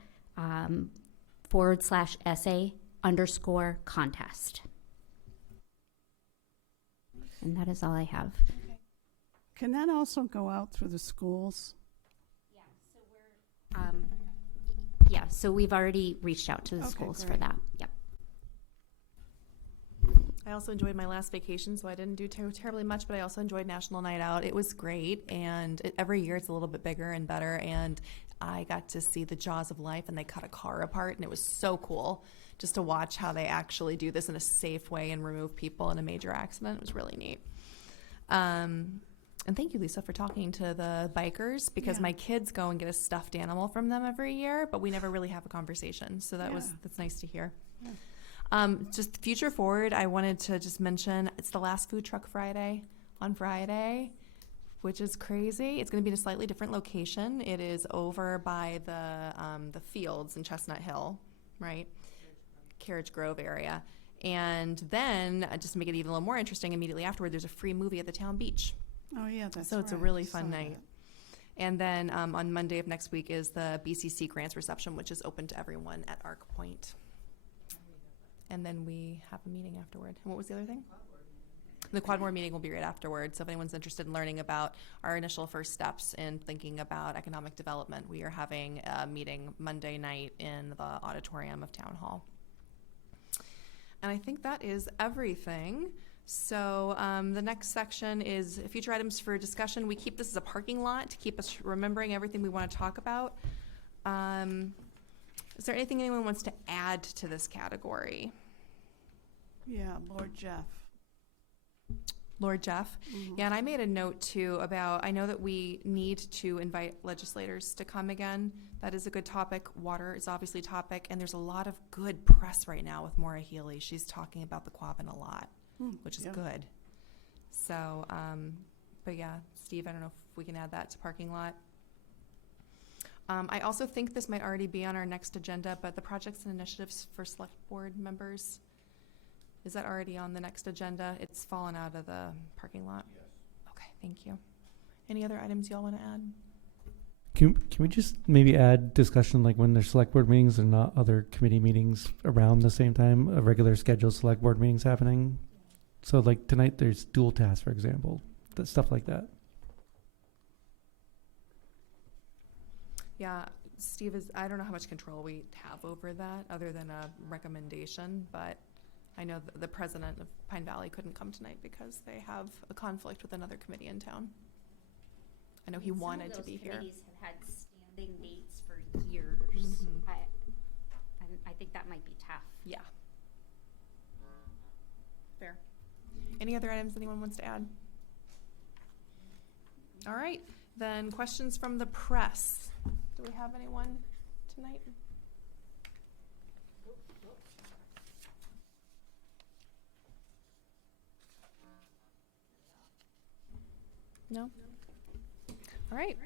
/essay_contest. And that is all I have. Can that also go out through the schools? So we've already reached out to the schools for that. Yep. I also enjoyed my last vacation, so I didn't do terribly much, but I also enjoyed National Night Out. It was great, and every year it's a little bit bigger and better, and I got to see the jaws of life, and they cut a car apart, and it was so cool just to watch how they actually do this in a safe way and remove people in a major accident. It was really neat. And thank you, Lisa, for talking to the bikers, because my kids go and get a stuffed animal from them every year, but we never really have a conversation. So that's nice to hear. Yeah. Just future forward, I wanted to just mention it's the last Food Truck Friday on Friday, which is crazy. It's going to be in a slightly different location. It is over by the fields in Chestnut Hill, right? Carriage Grove area. And then, just to make it even a little more interesting, immediately afterward, there's a free movie at the town beach. Oh, yeah, that's So it's a really fun night. And then on Monday of next week is the BCC grants reception, which is open to everyone at Arc Point. And then we have a meeting afterward. And what was the other thing? The Quadmore meeting will be right afterward. So if anyone's interested in learning about our initial first steps in thinking about economic development, we are having a meeting Monday night in the auditorium of Town Hall. And I think that is everything. So the next section is future items for discussion. We keep this as a parking lot to keep us remembering everything we want to talk about. Is there anything anyone wants to add to this category? Yeah, Lord Jeff. Lord Jeff? Mm-hmm. Yeah, and I made a note too about, I know that we need to invite legislators to come again. That is a good topic. Water is obviously a topic, and there's a lot of good press right now with Maura Healy. She's talking about the Quabbin a lot, which is good. So, but yeah, Steve, I don't know if we can add that to parking lot. I also think this might already be on our next agenda, but the projects and initiatives for select board members, is that already on the next agenda? It's fallen out of the parking lot? Yes. Okay, thank you. Any other items y'all want to add? Can we just maybe add discussion like when there's select board meetings and not other committee meetings around the same time, a regular scheduled select board meetings happening? So like tonight there's dual tasks, for example, stuff like that. Yeah, Steve, I don't know how much control we have over that other than a recommendation, but I know the president of Pine Valley couldn't come tonight because they have a conflict with another committee in town. I know he wanted to be Some here. of those committees have had standing dates for years. Mm-hmm. I think that might be tough. Yeah. Fair. Any other items anyone wants to add? All right, then questions from the press. Do we have anyone tonight? No? All right.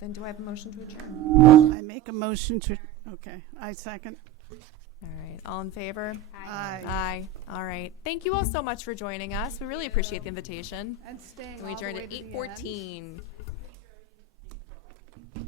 Then do I have a motion to adjourn? I make a motion to, okay, I second. All right, all in favor? Aye. Aye. All right. Thank you all so much for joining us. We really appreciate the invitation. And staying And we all the adjourned way at to the end. 8:14.